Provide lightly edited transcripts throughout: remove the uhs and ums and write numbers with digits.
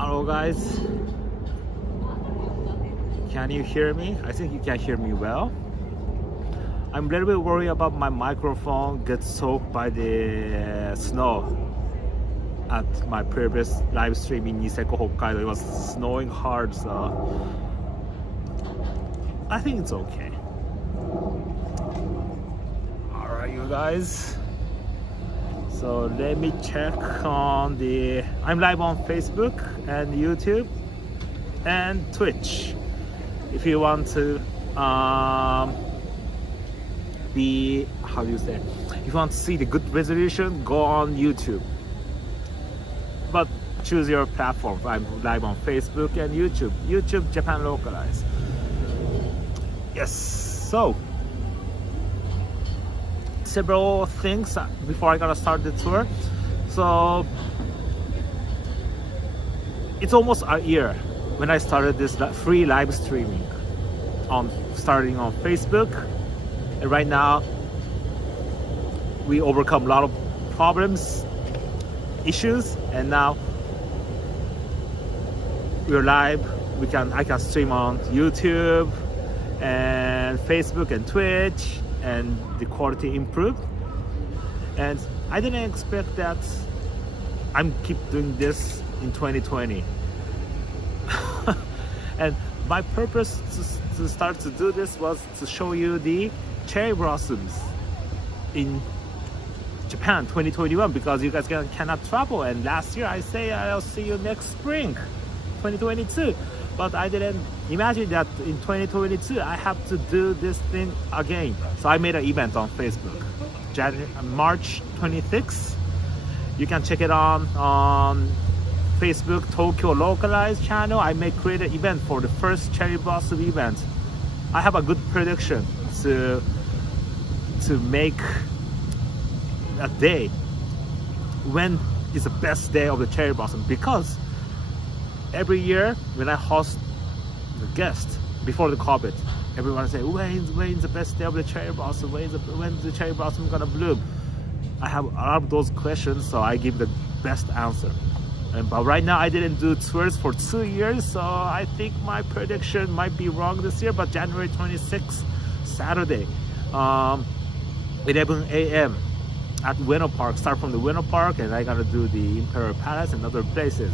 Hello guys, can you hear me? I think you can hear me well. I'm a little bit worried about my microphone gets soaked by the snow at my previous live stream in Niseko, Hokkaido. It was snowing hard, so I think it's okay. Alright you guys, so let me check on I'm live on Facebook and YouTube and Twitch. If you want to if you want to see the good resolution, go on YouTube, but choose your platform. I'm live on Facebook and YouTube Japan Localized. Yes, so several things before I gotta start the tour. So it's almost a year when I started this free live streaming starting on Facebook, and right now we overcome a lot of problems, issues, and now we're live. I can stream on YouTube and Facebook and Twitch, and the quality improved. And I didn't expect that I'm keep doing this in 2020. And my purpose to start to do this was to show you the cherry blossoms in Japan 2021, because you guys cannot travel, and last year I say I'll see you next spring 2022, but I didn't imagine that in 2022 I have to do this thing again. So I made an event on Facebook, March 26th. You can check it on Facebook, Tokyo Localized channel. I may create an event for the first cherry blossom event. I have a good prediction to make a day when is the best day of the cherry blossom, because every year when I host the guest before the COVID, everyone say, when's the best day of the cherry blossom? When's the cherry blossom gonna bloom? I have a lot of those questions, so I give the best answer. But right now I didn't do tours for 2 years, so I think my prediction might be wrong this year. But January 26th, Saturday, 11 a.m. at Ueno Park. Start from the Ueno Park, and I gotta do the Imperial Palace and other places.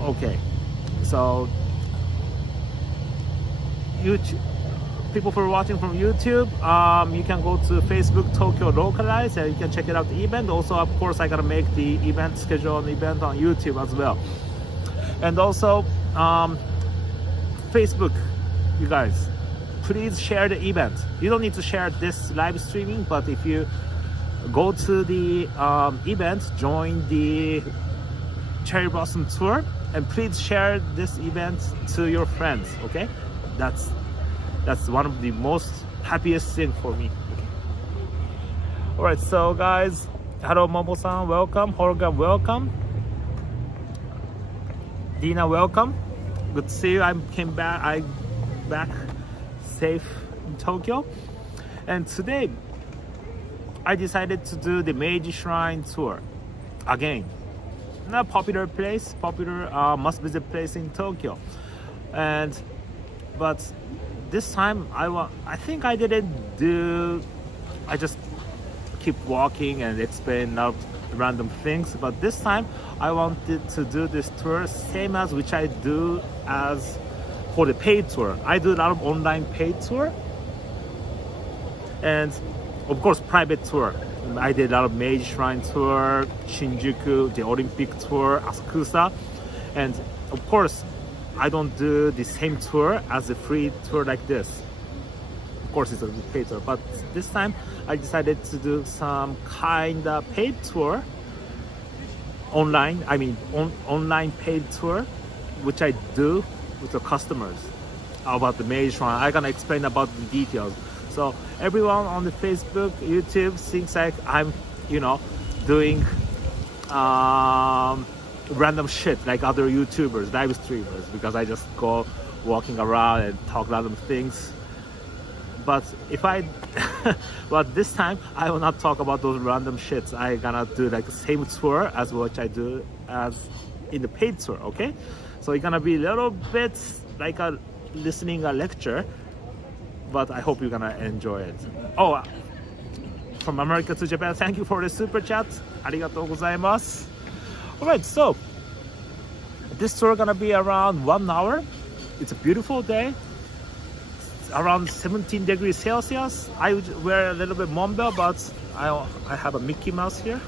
Okay, so YouTube people for watching from YouTube, you can go to Facebook Tokyo Localized and you can check it out, the event. Also, of course, I gotta make the event schedule on the event on YouTube as well. And also Facebook, you guys, please share the event. You don't need to share this live streaming, but if you go to the event, join the cherry blossom tour, and please share this event to your friends. Okay, that's one of the most happiest thing for me. All right, so guys, hello Momo-san, welcome. Holga, welcome. Dina, welcome. Good to see you. I'm back safe in Tokyo, and today I decided to do the Meiji Shrine tour again. Not popular place, must-visit place in Tokyo, but this time I think I didn't do. I just keep walking and explain out random things. But this time I wanted to do this tour same as which I do as for the paid tour. I do a lot of online paid tour, and of course private tour. I did a lot of Meiji Shrine tour, Shinjuku, the Olympic tour, Asakusa, and of course I don't do the same tour as a free tour like this. Of course it's a paid tour, but this time I decided to do some kind of paid tour online. Online paid tour, which I do with the customers about the Meiji Shrine. I'm gonna explain about the details. So everyone on the Facebook, YouTube thinks like I'm, doing random shit like other YouTubers, live streamers, because I just go walking around and talk random things. But but this time I will not talk about those random shits. I gonna do like the same tour as what I do as in the paid tour, okay? So it's gonna be a little bit like a listening a lecture, but I hope you're gonna enjoy it. Oh, from America to Japan, thank you for the super chat. Arigatou gozaimasu. All right, so this tour gonna be around 1 hour. It's a beautiful day. It's around 17 degrees Celsius. I would wear a little bit Monbel, but I have a Mickey Mouse here.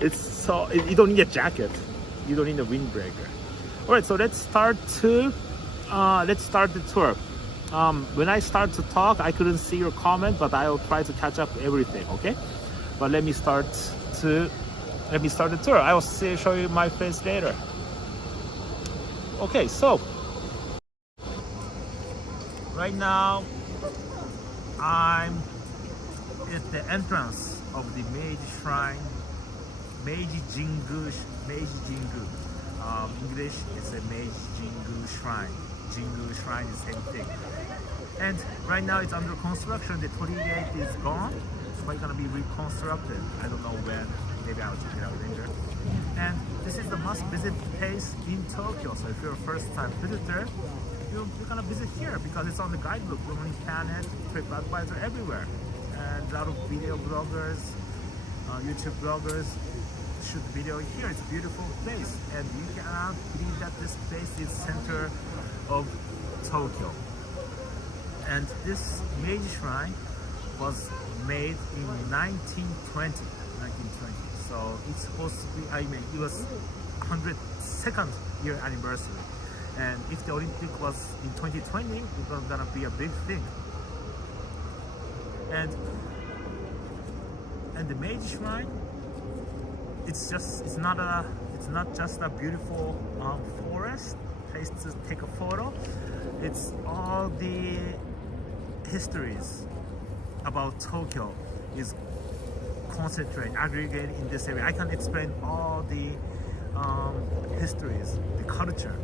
It's so you don't need a jacket. You don't need a windbreaker. All right, so let's start the tour. When I start to talk, I couldn't see your comment, but I'll try to catch up everything. Okay, but let me start the tour. I will show you my face later. Okay, so right now I'm at the entrance of the Meiji Shrine, Meiji Jingu. English is a Meiji Jingu Shrine. Jingu Shrine is the same thing. And right now it's under construction. The torii gate is gone. It's probably gonna be reconstructed. I don't know when. Maybe I'll check it out later. And this is the must-visit place in Tokyo. So if you're a first-time visitor, you're gonna visit here because it's on the guidebook. Lonely Planet, TripAdvisor, everywhere. And a lot of video bloggers, YouTube bloggers shoot video here. It's a beautiful place, and you cannot believe that this place is center of Tokyo. And this Meiji Shrine was made in 1920. So it's supposed to be, it was 102nd year anniversary. And if the Olympic was in 2020, it was gonna be a big thing. And the Meiji Shrine, it's not just a beautiful forest place to take a photo. It's all the histories about Tokyo is concentrated, aggregated in this area. I can explain all the histories, the culture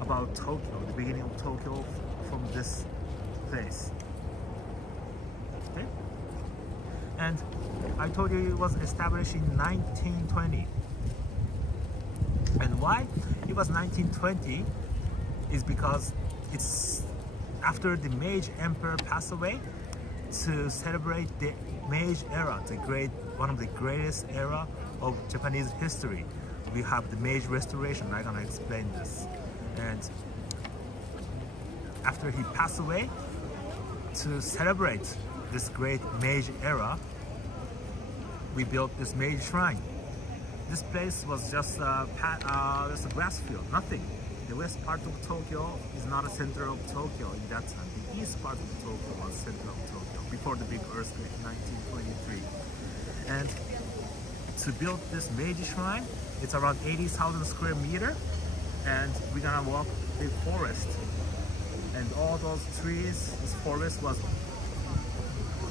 about Tokyo, the beginning of Tokyo from this place. Okay? And I told you it was established in 1920. And why it was 1920 is because it's after the Meiji Emperor passed away, to celebrate the Meiji era, one of the greatest era of Japanese history. We have the Meiji Restoration. I'm gonna explain this. And after he passed away, to celebrate this great Meiji era, we built this Meiji Shrine. This place was just a grass field, nothing. The west part of Tokyo is not a center of Tokyo in that time. The east part of Tokyo was center of Tokyo before the big earthquake in 1923. And to build this Meiji Shrine, it's around 80,000 square meter, and we're gonna walk the forest. And all those trees, this forest was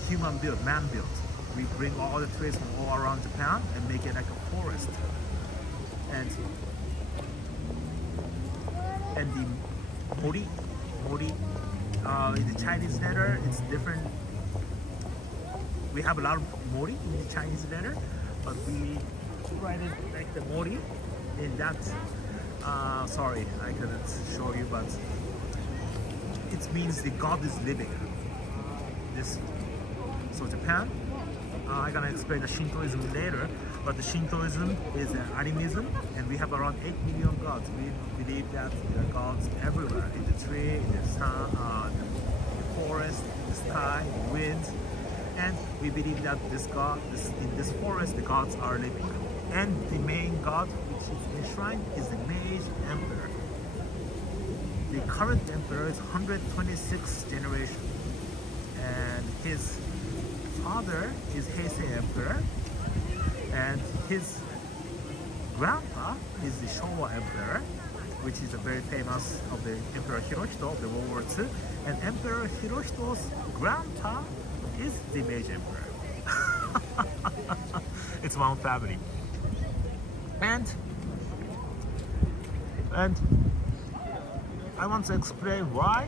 human built, man built. We bring all the trees from all around Japan and make it like a forest. And the mori, in the Chinese letter, it's different. We have a lot of mori in the Chinese letter, but we write it like the mori in that. Sorry, I couldn't show you, but it means the God is living. So Japan, I'm gonna explain the Shintoism later, but the Shintoism is an animism, and we have around 8 million gods. We believe that there are gods everywhere, in the tree, in the sun, the forest, in the sky, in the wind, and we believe that in this forest, the gods are living. And the main god, which is enshrined, is the Meiji Emperor. The current emperor is 126th generation, and his father is Heisei Emperor, and his grandpa is the Showa Emperor, which is a very famous of the Emperor Hirohito of the World War II, and Emperor Hirohito's grandpa is the Meiji Emperor. It's one family. And I want to explain why.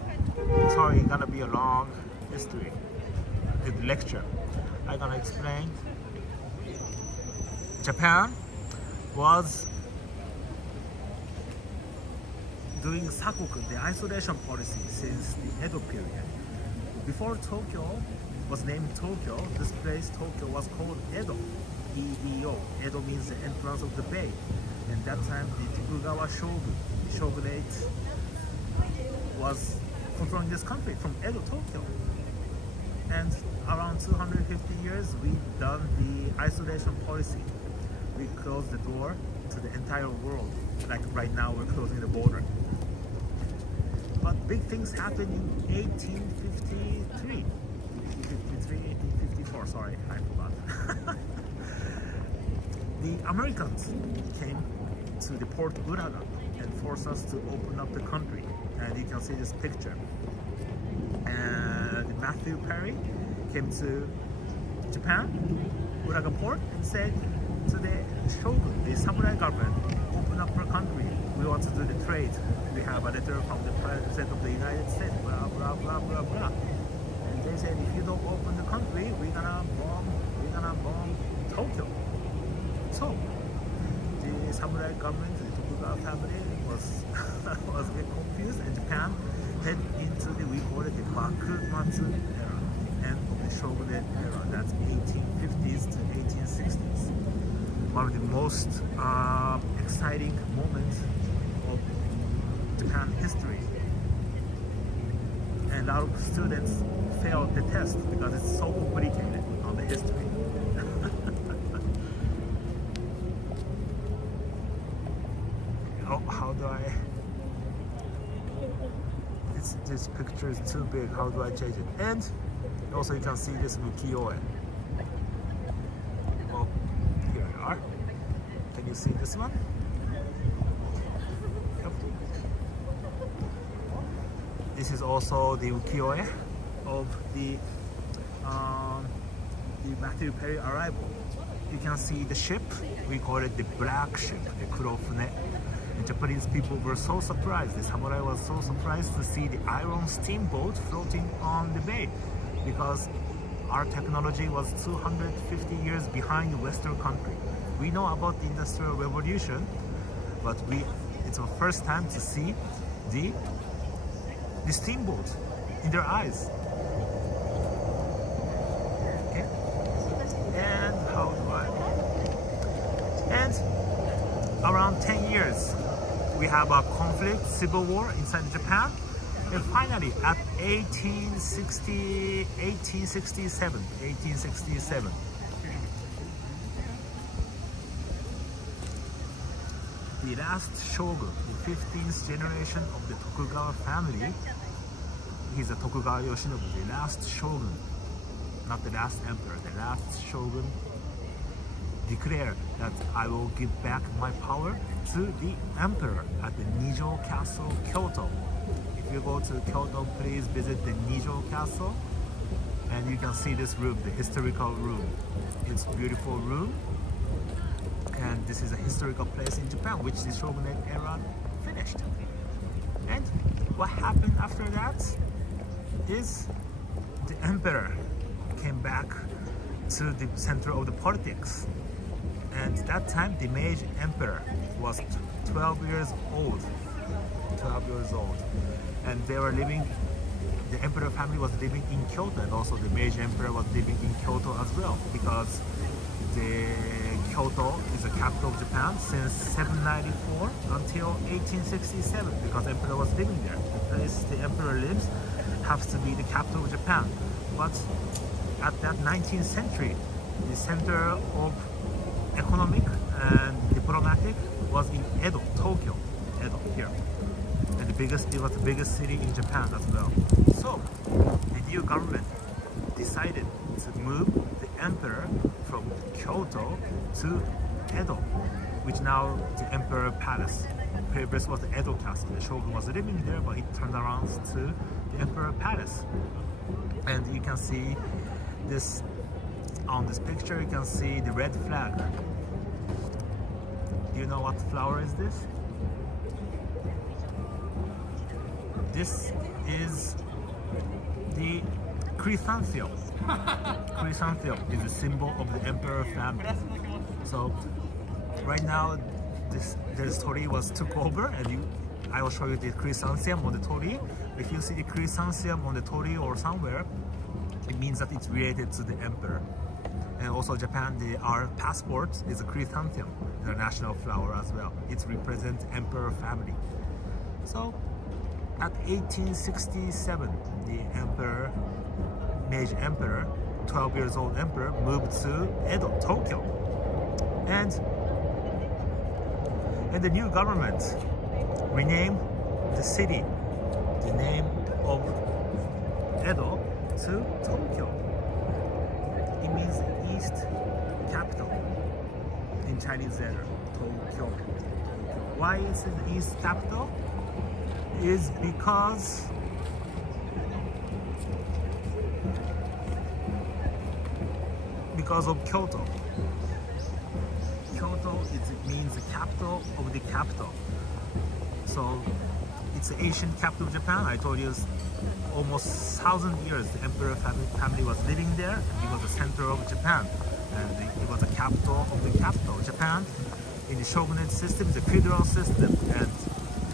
Sorry, it's gonna be a long history, a lecture. I'm gonna explain Japan was doing sakoku, the isolation policy, since the Edo period. Before Tokyo was named Tokyo, this place Tokyo was called Edo. E-D-O. Edo means the entrance of the bay. And that time the Tokugawa shogun, the shogunate, was controlling this country from Edo, Tokyo. And around 250 years we've done the isolation policy. We closed the door to the entire world. Like right now we're closing the border. But big things happened in 1853. 1854, sorry, I forgot. The Americans came to the Port Uraga and forced us to open up the country. And you can see this picture. And Matthew Perry came to Japan, Uraga port, and said to the shogun, the samurai government, open up our country. We want to do the trade. We have a letter from the President of the United States, blah, blah, blah, blah, blah. And they said, if you don't open the country, we're gonna bomb Tokyo. So, the samurai government, the Tokugawa family was a bit confused, and Japan head into the, we call it the Bakumatsu era, the end of the shogunate era. That's 1850s to 1860s. One of the most exciting moments of Japan history. And a lot of students failed the test because it's so complicated on the history. Oh, how do I? This picture is too big. How do I change it? And also you can see this ukiyo-e. Oh, here we are. Can you see this one? Yep. This is also the ukiyo-e of the Matthew Perry arrival. You can see the ship. We call it the black ship, the kurofune. The Japanese people were so surprised, the samurai was so surprised to see the iron steamboat floating on the bay, because our technology was 250 years behind the Western country. We know about the Industrial Revolution, but it's our first time to see the steamboat in their eyes. Okay. And how do I? And around 10 years, we have a conflict, civil war inside Japan, and finally at 1867, the last shogun, the 15th generation of the Tokugawa family, he's a Tokugawa Yoshinobu, the last shogun, not the last emperor, the last shogun, declared that I will give back my power to the emperor at the Nijo Castle, Kyoto. If you go to Kyoto, please visit the Nijo Castle, and you can see this room, the historical room. It's a beautiful room, and this is a historical place in Japan, which the shogunate era finished. And what happened after that is the emperor came back to the center of the politics. And that time the Meiji emperor was 12 years old. And they were living, the emperor family was living in Kyoto, and also the Meiji emperor was living in Kyoto as well, because the Kyoto is the capital of Japan since 794 until 1867, because emperor was living there. The place the emperor lives has to be the capital of Japan. But at that 19th century, the center of economic and diplomatic was in Edo, Tokyo, Edo here. And it was the biggest city in Japan as well. So the new government decided to move the emperor from Kyoto to Edo, which now the emperor palace. Previous was the Edo castle. The shogun was living there, but it turned around to the emperor palace. And you can see this on this picture. You can see the red flag. Do you know what flower is this? This is the chrysanthemum. Chrysanthemum is a symbol of the emperor family. So right now this torii was took over, and I will show you the chrysanthemum on the torii. If you see the chrysanthemum on the torii or somewhere, it means that it's related to the emperor. And also Japan, our passport is a chrysanthemum, the national flower as well. It represents emperor family. So at 1867, the emperor, Meiji emperor, 12 years old emperor, moved to Edo, Tokyo. And the new government renamed the city, the name of Edo, to Tokyo. It means East Capital in Chinese letter, Tokyo. Why is it the East Capital? Is because of Kyoto. Kyoto means the capital of the capital. So it's the ancient capital of Japan. I told you almost 1,000 years the emperor family was living there. It was the center of Japan, and it was the capital of the capital. Japan, in the shogunate system, is a feudal system, and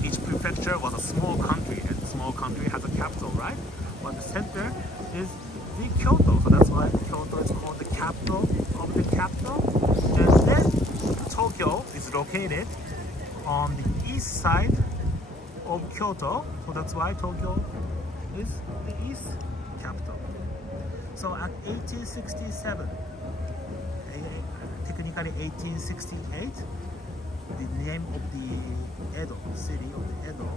each prefecture was a small country, and small country has a capital, right? But the center is the Kyoto, so that's why Kyoto is called the capital of the capital. And then Tokyo is located on the east side of Kyoto, so that's why Tokyo is the east capital. So at 1867, technically 1868, the name of the Edo, city of the Edo,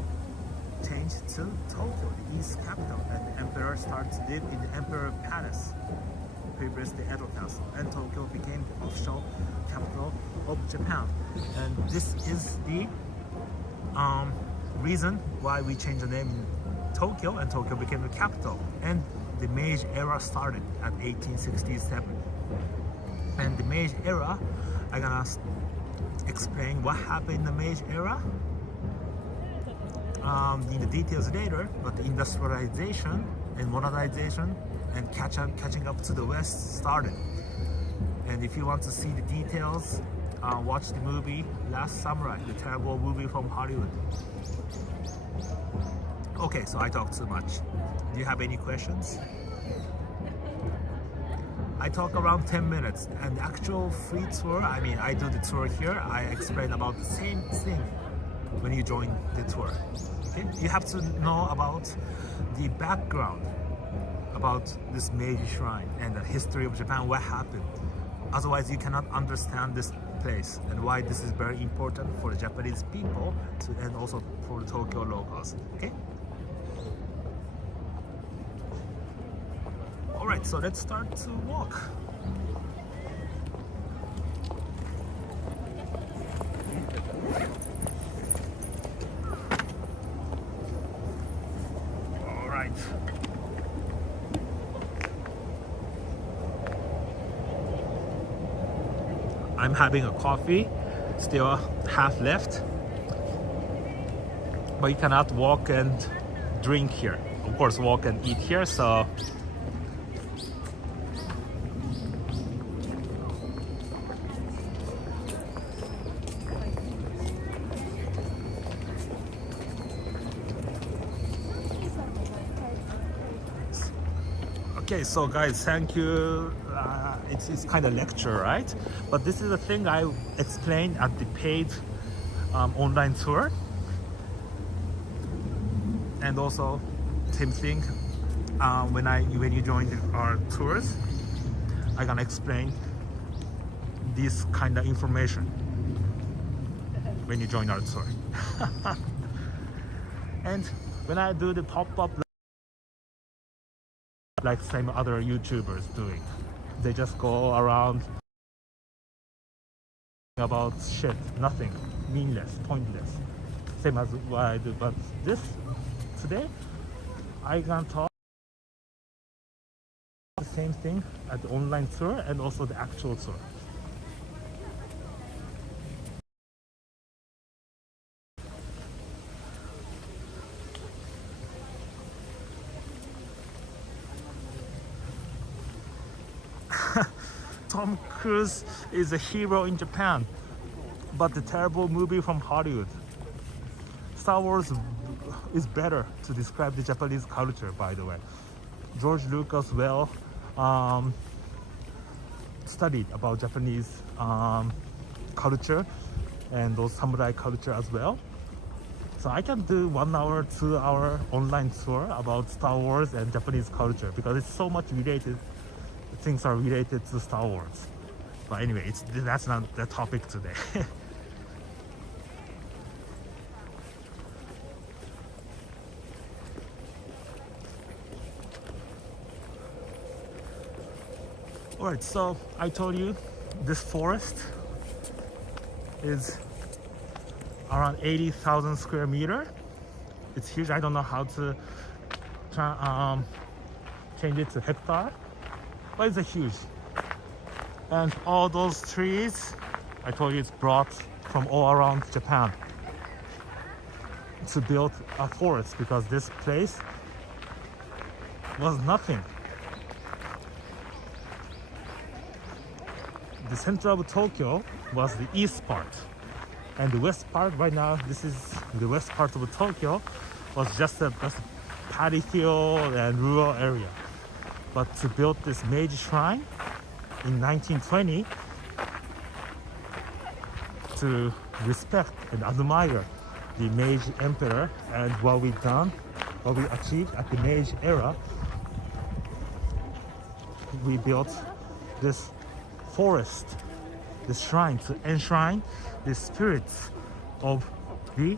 changed to Tokyo, the east capital, and the emperor started to live in the emperor palace, previously Edo Castle, and Tokyo became the official capital of Japan. And this is the reason why we changed the name Tokyo, and Tokyo became the capital. And the Meiji era started at 1867. And the Meiji era, I'm gonna explain what happened in the Meiji era in the details later, but the industrialization and modernization and catching up to the West started. And if you want to see the details, watch the movie Last Samurai, the terrible movie from Hollywood. Okay, so I talked too much. Do you have any questions? I talk around 10 minutes, and the actual free tour, I mean, I do the tour here, I explain about the same thing when you join the tour. Okay? You have to know about the background about this Meiji Shrine and the history of Japan, what happened. Otherwise, you cannot understand this place and why this is very important for the Japanese people and also for the Tokyo locals. Okay? Alright, so let's start to walk. Alright. I'm having a coffee, still half left. But you cannot walk and drink here. Of course, walk and eat here, so okay, so guys, thank you. It's kind of lecture, right? But this is the thing I explained at the paid online tour, and also same thing when you join our tours, I'm gonna explain this kind of information when you join our tour. And when I do the pop-up, like same other YouTubers doing, they just go around about shit, nothing, meaningless, pointless, same as what I do. But this today, I can talk the same thing at the online tour and also the actual tour. Tom Cruise is a hero in Japan, but the terrible movie from Hollywood. Star Wars is better to describe the Japanese culture, by the way. George Lucas studied about Japanese culture and those samurai culture as well. So I can do 1 hour, 2 hour online tour about Star Wars and Japanese culture because it's so much related. Things are related to Star Wars. But anyway, that's not the topic today. Alright, so I told you this forest is around 80,000 square meter. It's huge. I don't know how to change it to hectare, but it's a huge. And all those trees, I told you, it's brought from all around Japan to build a forest because this place was nothing. The center of Tokyo was the east part, and the west part, right now this is the west part of Tokyo, was just a paddy field and rural area. But to build this Meiji shrine in 1920 to respect and admire the Meiji emperor and what we achieved at the Meiji era, we built this forest, this shrine to enshrine the spirits of the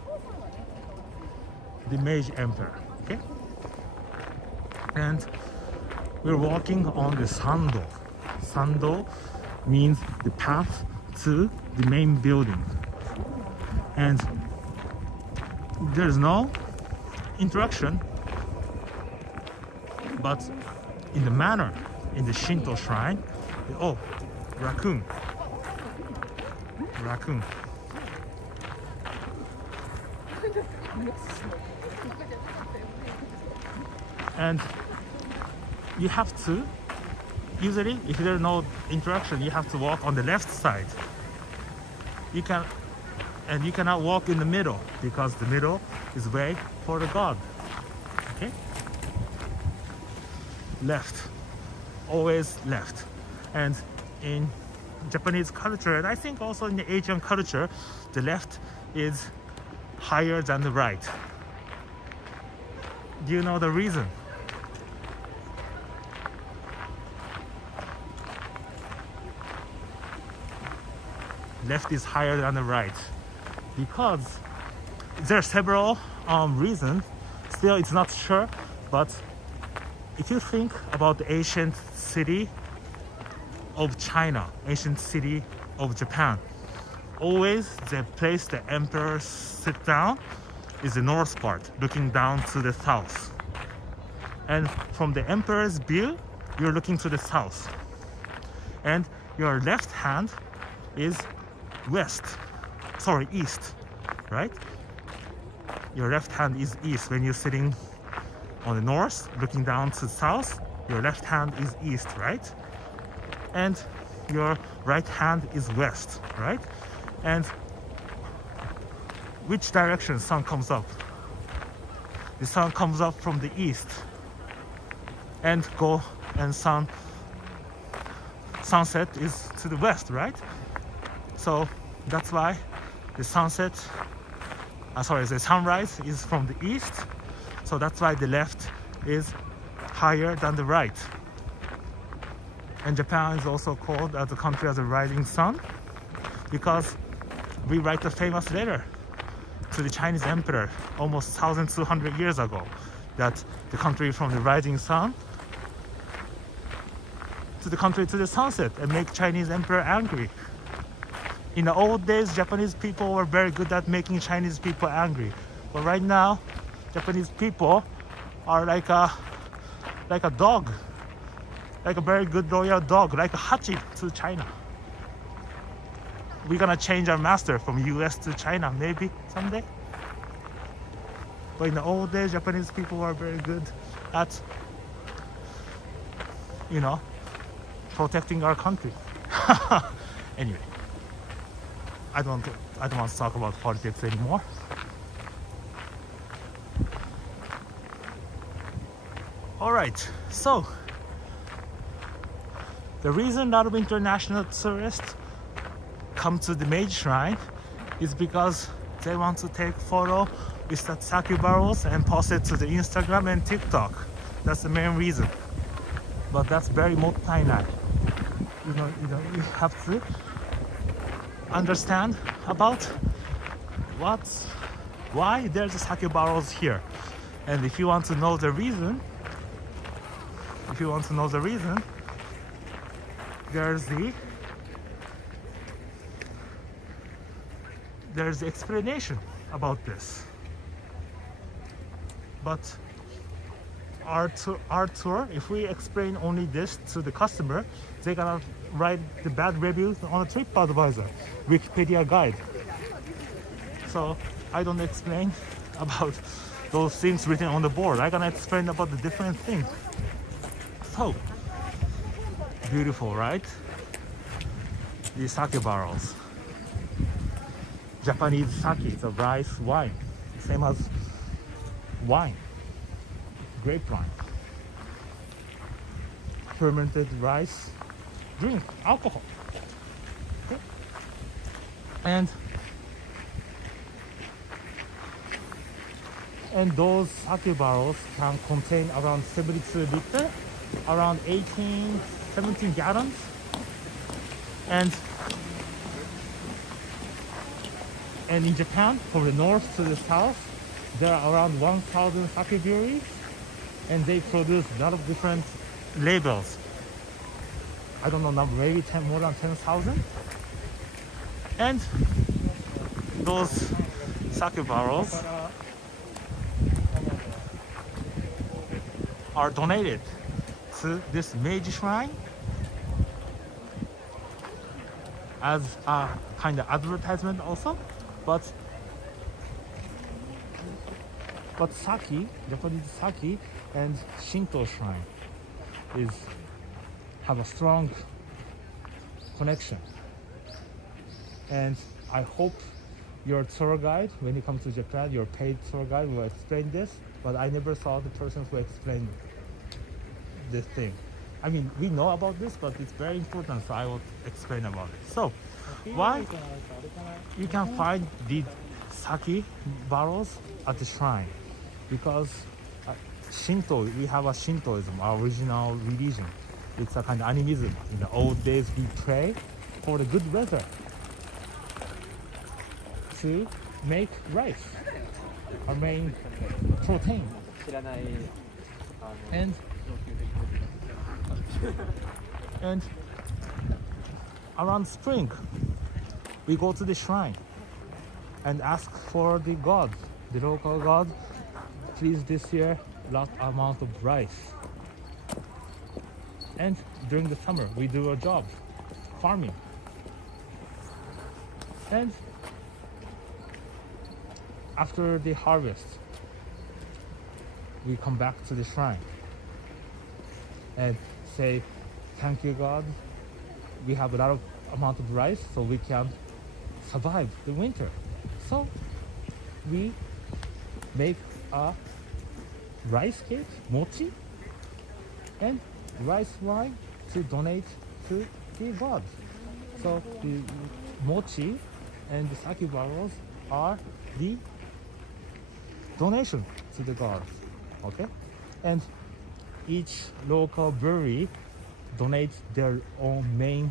Meiji emperor. Okay, and we're walking on the sando. Sando means the path to the main building, and there's no interaction, but in the manner in the Shinto shrine, oh, raccoon. And you have to, usually if there's no interaction, you have to walk on the left side. You cannot walk in the middle because the middle is way for the god. Okay? Left. Always left. And in Japanese culture, and I think also in the Asian culture, the left is higher than the right. Do you know the reason? Left is higher than the right because there are several reasons. Still, it's not sure, but if you think about the ancient city of China, ancient city of Japan, always the place the emperor sit down is the north part, looking down to the south. And from the emperor's view, you're looking to the south. And your left hand is east, right? Your left hand is east. When you're sitting on the north, looking down to the south, your left hand is east, right? And your right hand is west, right? And which direction sun comes up? The sun comes up from the east and sunset is to the west, right? So that's why the sunrise is from the east. So that's why the left is higher than the right. And Japan is also called as a country as a rising sun because we write a famous letter to the Chinese emperor almost 1,200 years ago that the country from the rising sun to the country to the sunset and make Chinese emperor angry. In the old days, Japanese people were very good at making Chinese people angry. But right now, Japanese people are like a dog, like a very good loyal dog, like a hachi to China. We're gonna change our master from US to China, maybe someday. But in the old days, Japanese people were very good at, protecting our country. Anyway, I don't want to talk about politics anymore. All right, so the reason a lot of international tourists come to the Meiji Shrine is because they want to take photo with the sake barrels and post it to the Instagram and TikTok. That's the main reason. But that's very mottainai. You have to understand about why there's a sake barrels here. And if you want to know the reason, there's the explanation about this. But our tour, if we explain only this to the customer, they're gonna write the bad reviews on a TripAdvisor, Wikipedia guide. So I don't explain about those things written on the board. I'm gonna explain about the different things. So beautiful, right? These sake barrels. Japanese sake, it's a rice wine, same as wine, grape wine, fermented rice drink, alcohol. Okay. And those sake barrels can contain around 72 liters, around 17 gallons. And in Japan, from the north to the south, there are around 1,000 sake breweries, and they produce a lot of different labels. I don't know number, maybe more than 10,000. And those sake barrels are donated to this Meiji Shrine as a kind of advertisement also. But sake, Japanese sake and Shinto shrine have a strong connection. And I hope your tour guide, when you come to Japan, your paid tour guide will explain this, but I never saw the person who explained this thing. I mean, we know about this, but it's very important, so I will explain about it. So, why you can find these sake barrels at the shrine? Because Shinto, we have a Shintoism, our original religion. It's a kind of animism. In the old days, we pray for the good weather to make rice, our main protein. And around spring, we go to the shrine and ask for the god, the local god, please this year lot amount of rice. And during the summer, we do a job, farming. And after the harvest, we come back to the shrine and say, thank you God, we have a lot of amount of rice so we can survive the winter. So we make a rice cake, mochi, and rice wine to donate to the god. So the mochi and the sake barrels are the donation to the gods. Okay, and each local brewery donates their own main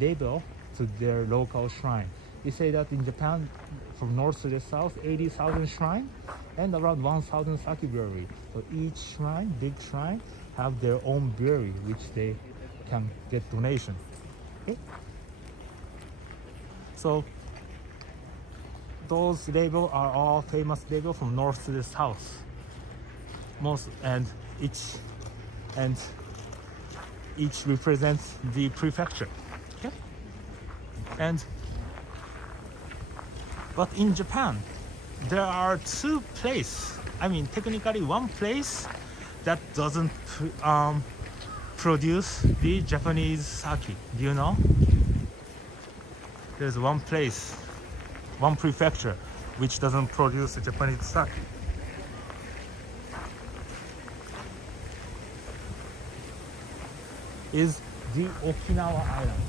label to their local shrine. They say that in Japan, from north to the south, 80,000 shrine and around 1,000 sake brewery. So each shrine, big shrine, have their own brewery which they can get donation. Okay? So those labels are all famous labels from north to the south. Each represents the prefecture. Okay? But in Japan, there are two places. I mean, technically one place that doesn't produce the Japanese sake? Do you know? There's one place, one prefecture, which doesn't produce the Japanese sake. Is the Okinawa island.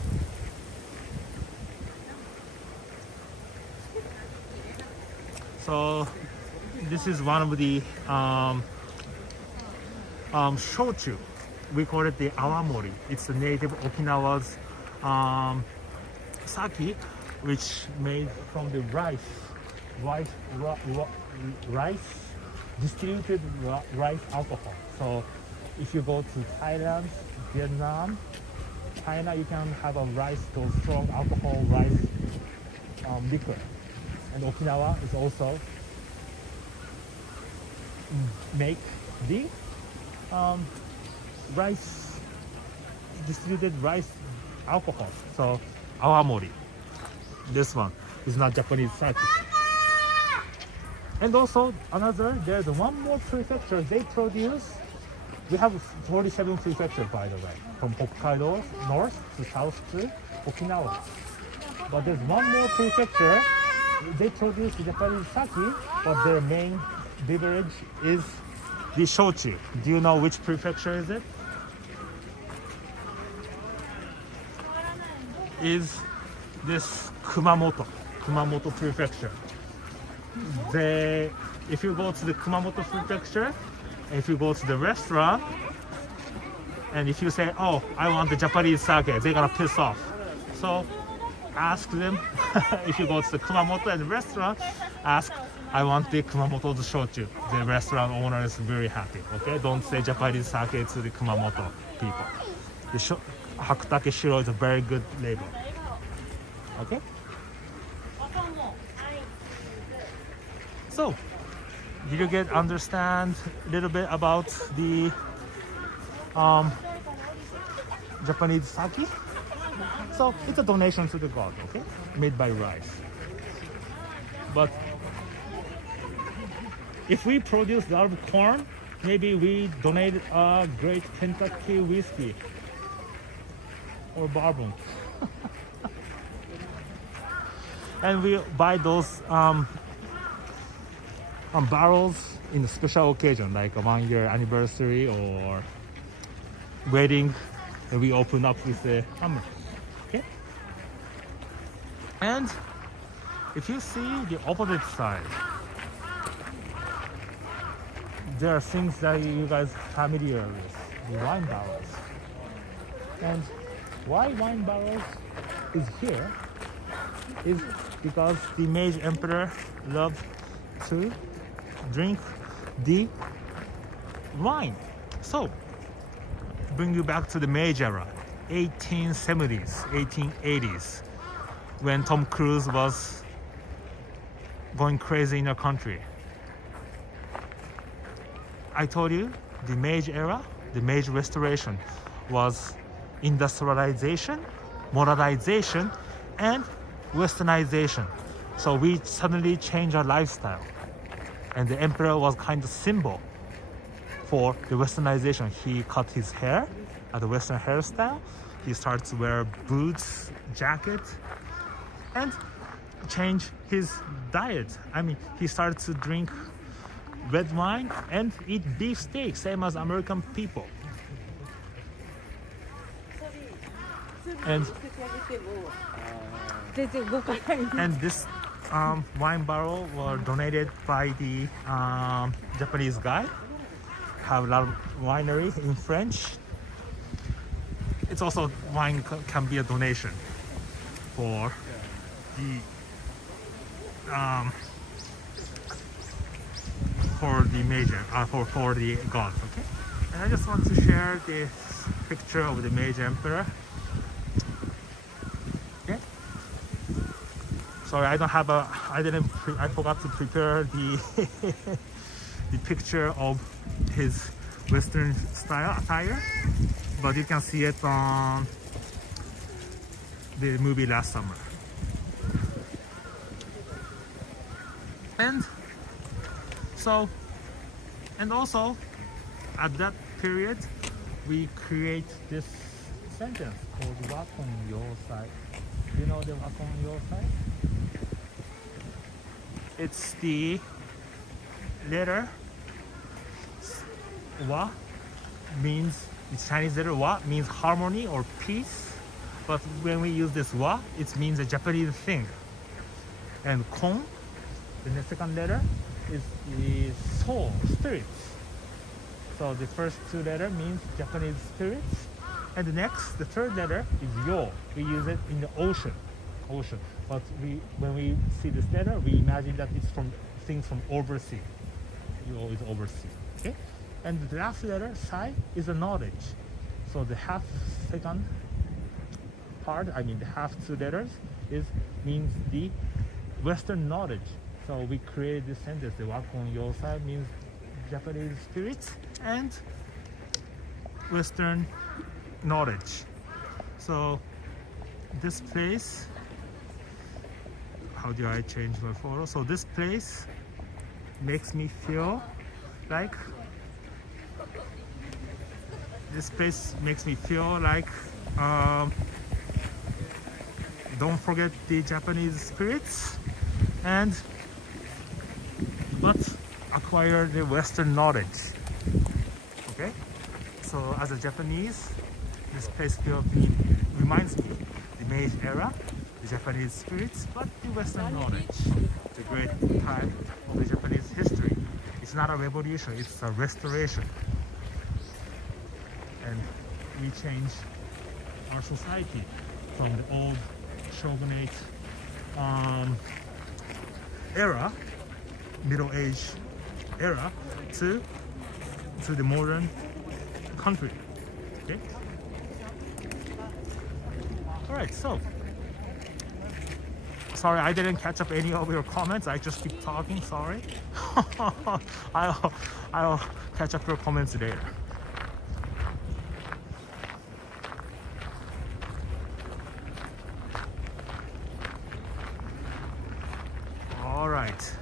So this is one of the shochu. We call it the awamori. It's the native Okinawa's sake, which made from the distributed rice alcohol. So if you go to Thailand, Vietnam, China, you can have a rice, those strong alcohol rice liquor. And Okinawa is also make the rice, distributed rice alcohol. So awamori. This one is not Japanese sake. And also there's one more prefecture they produce. We have 47 prefectures, by the way, from Hokkaido north to south to Okinawa. But there's one more prefecture. They produce Japanese sake, but their main beverage is the shochu. Do you know which prefecture is it? Is this Kumamoto prefecture. If you go to the Kumamoto prefecture, if you go to the restaurant, and if you say, "Oh, I want the Japanese sake," they're gonna piss off. So ask them. If you go to the Kumamoto and the restaurant, ask, "I want the Kumamoto's shochu." The restaurant owner is very happy. Okay, don't say Japanese sake to the Kumamoto people. The Hakutake Shiro is a very good label. Okay. So, did you understand a little bit about the Japanese sake? So it's a donation to the god, okay, made by rice. But if we produce a lot of corn, maybe we donate a great Kentucky whiskey or bourbon. And we buy those barrels in a special occasion, like a 1-year anniversary or wedding, and we open up with the hammer. Okay. And if you see the opposite side, there are things that you guys are familiar with, the wine barrels. And why wine barrels is here is because the Meiji Emperor loved to drink the wine. So, bring you back to the Meiji era, 1870s, 1880s, when Tom Cruise was going crazy in our country. I told you, the Meiji era, the Meiji Restoration was industrialization, modernization, and westernization. So we suddenly changed our lifestyle. And the emperor was kind of symbol for the westernization. He cut his hair at the western hairstyle. He started to wear boots, jacket, and change his diet. I mean, he started to drink red wine and eat beef steak, same as American people. And this wine barrel was donated by the Japanese guy. Have a lot of winery in French. It's also wine can be a donation for the Meiji for the gods. Okay, and I just want to share this picture of the Meiji Emperor. Sorry, I don't have I forgot to prepare the the picture of his Western style attire, but you can see it on the movie last summer. And so, and also at that period, we create this sentence called wakon yosai. Do you know the wakon yosai? It's the letter wa means, the Chinese letter wa means harmony or peace, but when we use this wa, it means a Japanese thing. And kon, the second letter, is the soul, spirits. So the first two letters means Japanese spirits, and the next, the third letter is yo. We use it in the ocean. But when we see this letter, we imagine that it's from things from overseas. Yo is overseas. Okay, and the last letter sai is a knowledge. So the half second part, I mean the half two letters, means the Western knowledge. So we created this sentence. The wakon yosai means Japanese spirits and Western knowledge. So this place, how do I change my photo? So this place makes me feel like, don't forget the Japanese spirits, but acquire the Western knowledge. Okay, so as a Japanese, this place reminds me the Meiji era, the Japanese spirits, but the Western knowledge, the great time of the Japanese history. It's not a revolution, it's a restoration. And we change our society from the old shogunate era, Middle Age era, to the modern country. Okay. All right. So, sorry, I didn't catch up any of your comments. I just keep talking. Sorry. I'll catch up your comments later. All right.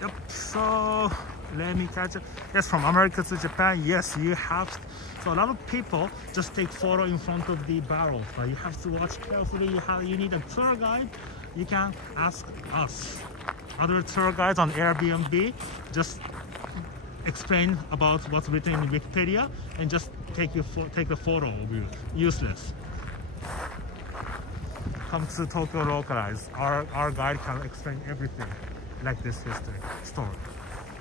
Yep. So let me catch up. Yes, from America to Japan. Yes, you have. So a lot of people just take photo in front of the barrel, but you have to watch carefully. You need a tour guide. You can ask us, other tour guides on Airbnb. Just explain about what's written in Wikipedia and just take the photo of you. Useless. Come to Tokyo Localized. Our guide can explain everything like this story.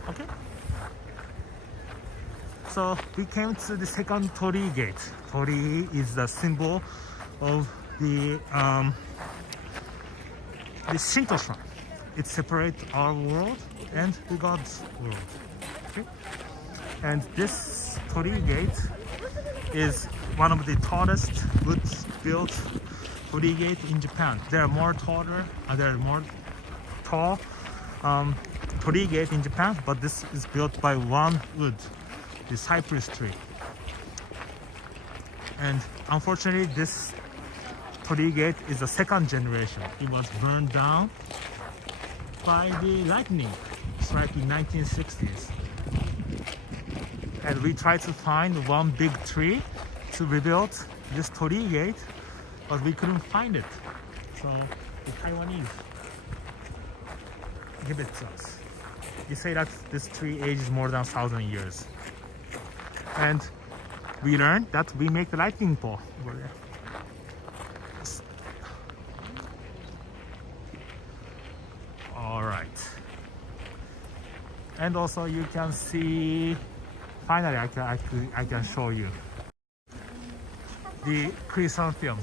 Okay? So we came to the second Torii gate. Torii is the symbol of the Shinto shrine. It separates our world and the God's world. Okay? And this Torii gate is one of the tallest wood-built Torii gate in Japan. There are more tall Torii gate in Japan, but this is built by one wood, the cypress tree. And unfortunately, this Torii gate is the second generation. It was burned down by the lightning strike in 1960s. And we tried to find one big tree to rebuild this Torii gate, but we couldn't find it. So the Taiwanese give it to us. They say that this tree ages more than 1,000 years. And we learned that we make the lightning pole over there. All right. And also you can see, finally I can show you the chrysanthemum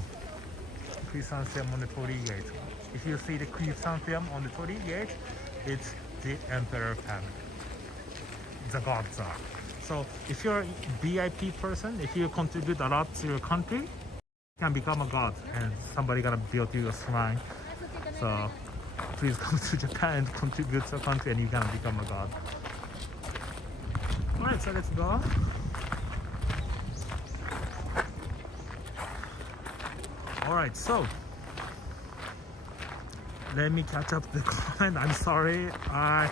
on the Torii gate. If you see the chrysanthemum on the Torii gate, it's the emperor family, the gods are. So if you're a VIP person, if you contribute a lot to your country, you can become a god and somebody gonna build you a shrine. So please come to Japan and contribute to the country and you can become a god. Alright, so let's go. Alright, so let me catch up the comment. I'm sorry. I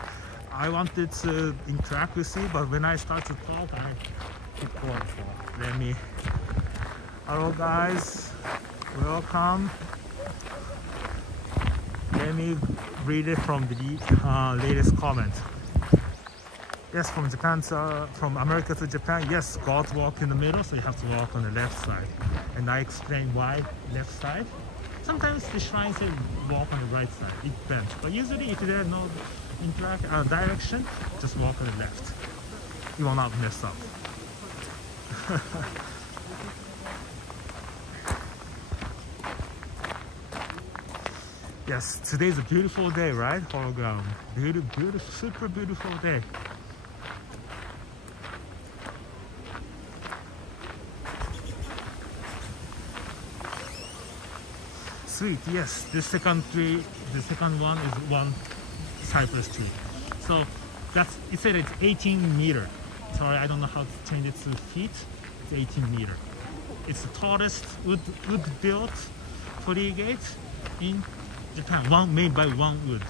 wanted to interact with you, but when I start to talk, I keep going. So let me. Hello, guys. Welcome. Let me read it from the latest comment. Yes, from Japan to from America to Japan. Yes, God walk in the middle, so you have to walk on the left side. And I explain why left side. Sometimes the shrine says walk on the right side. It depends. But usually, if there is no direction, just walk on the left. You will not mess up. Yes, today's a beautiful day, right? Hologram. Beautiful, super beautiful day. Sweet, yes. The second one is one cypress tree. So that's, it said it's 18 meter. Sorry, I don't know how to change it to feet. It's 18 meter. It's the tallest wood-built torii gate in Japan, made by one wood.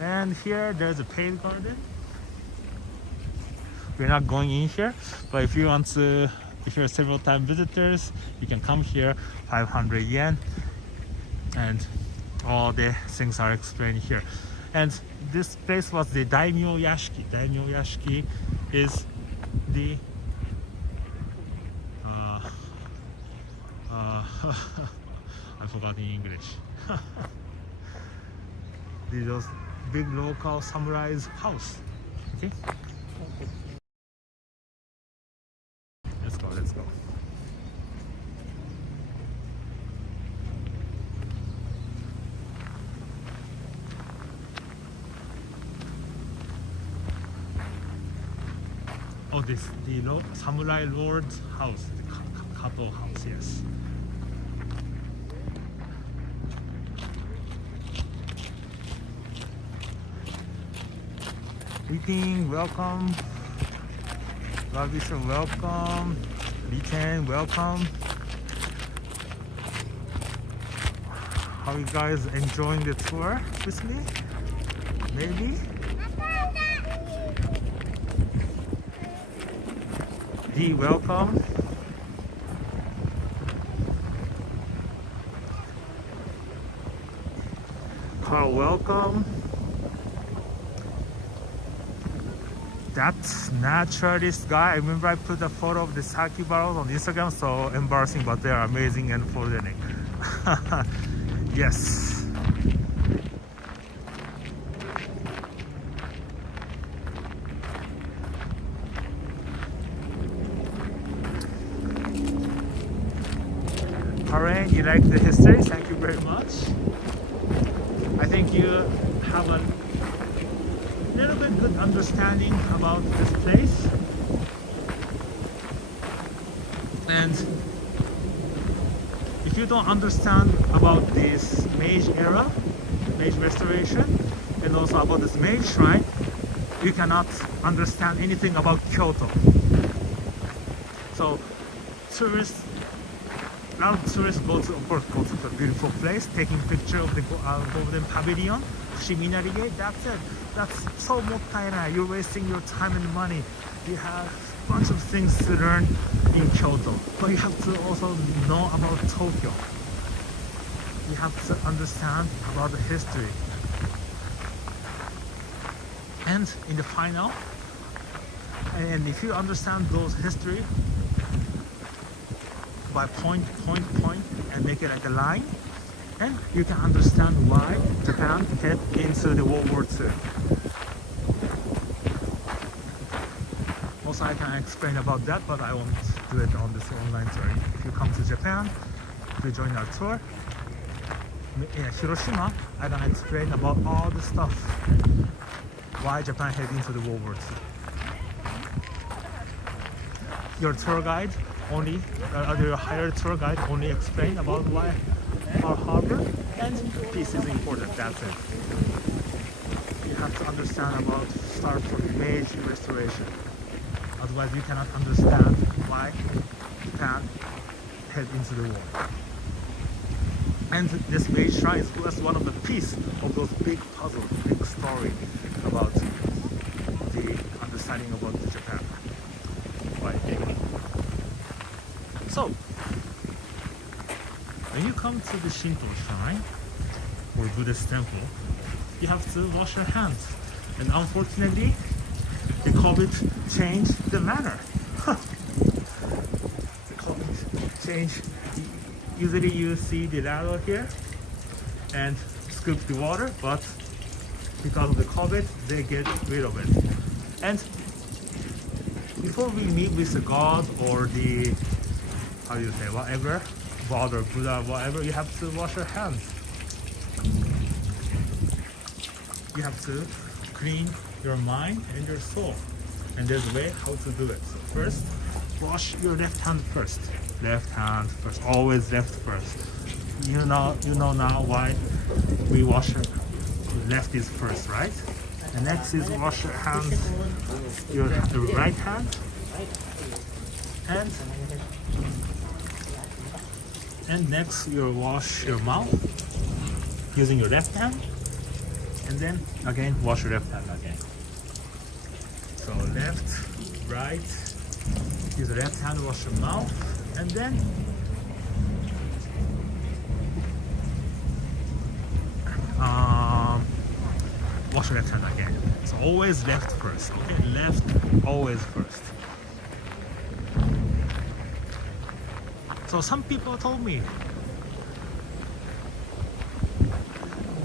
And here there's a paved garden. We're not going in here, but if you want to, if you're several time visitors, you can come here, 500 yen, and all the things are explained here. And this place was the daimyo yashiki. Daimyo yashiki is the I forgot in English. Those big local samurai's house. Okay, let's go. Oh, the samurai lord's house, the Kato house, yes. Greeting, welcome. Ravishan, welcome. Litan, welcome. How you guys enjoying the tour with me? Maybe? D, welcome. Carl, welcome. That naturalist guy, I remember I put a photo of the sake barrels on Instagram, so embarrassing, but they are amazing and photogenic. Yes. Karen, you like the history? Thank you very much. I think you have a little bit good understanding about this place. And if you don't understand about this Meiji era, Meiji restoration, and also about this Meiji shrine, you cannot understand anything about Kyoto. So tourists, a lot of tourists go to, of course, go to the beautiful place, taking picture of the Golden Pavilion, Shimenawa Gate. That's it. That's so mottainai. You're wasting your time and money. You have a bunch of things to learn in Kyoto, but you have to also know about Tokyo. You have to understand about the history. And in the final, and if you understand those history by point, and make it like a line, and you can understand why Japan get into the World War II. Also, I can explain about that, but I won't do it on this online tour. If you come to Japan, if you join our tour, in Hiroshima, I can explain about all the stuff, why Japan head into the World War II. Your tour guide only, your hired tour guide only explain about why our harbor and peace is important. That's it. You have to understand about start from the Meiji restoration. Otherwise, you cannot understand why Japan head into the war. And this Meiji Shrine is just one of the piece of those big puzzle, big story about the understanding about Japan. Right, anyway. So, when you come to the Shinto shrine or Buddhist temple, you have to wash your hands. And unfortunately, the COVID changed the manner. The COVID changed. Usually you see the ladle here and scoop the water, but because of the COVID, they get rid of it. And before we meet with the God or the, how do you say, whatever, God or Buddha, whatever, you have to wash your hands. You have to clean your mind and your soul. And there's a way how to do it. So first, wash your left hand first. Left hand first, always left first. You know now why we wash our left is first, right? And next is wash your hands, your right hand, and next you wash your mouth using your left hand, and then again wash your left hand again. So left, right, use the left hand, wash your mouth, and then wash your left hand again. So always left first, okay? Left, always first. So some people told me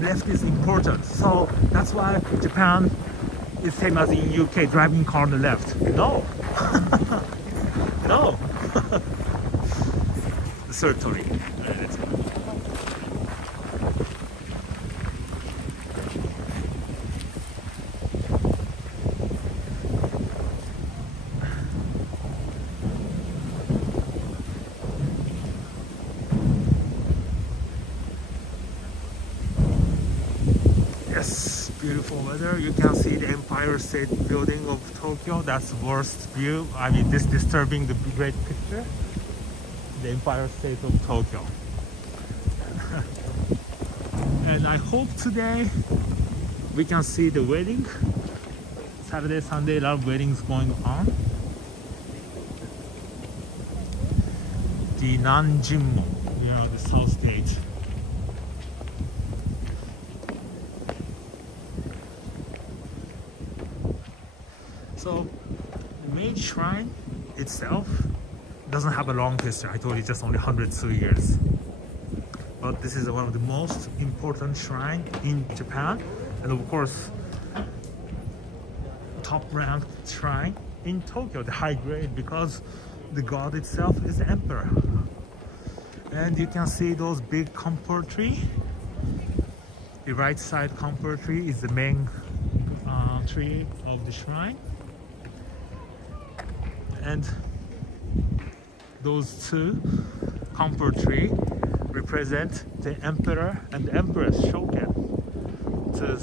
left is important. So that's why Japan is same as in UK, driving car on the left. No. No. Certainly. Yes, beautiful weather. You can see the Empire State Building of Tokyo. That's the worst view. I mean, this disturbing the great picture. The Empire State of Tokyo. And I hope today we can see the wedding. Saturday, Sunday, a lot of weddings going on. The Nanjinmo, the South Gate. So, the Meiji Shrine itself doesn't have a long history. I told you just only 102 years. But this is one of the most important shrine in Japan, and of course, top-ranked shrine in Tokyo, the high grade, because the god itself is the emperor. And you can see those big kampo tree. The right side kampo tree is the main tree of the shrine. And those two kampo tree represent the emperor and the empress shogun to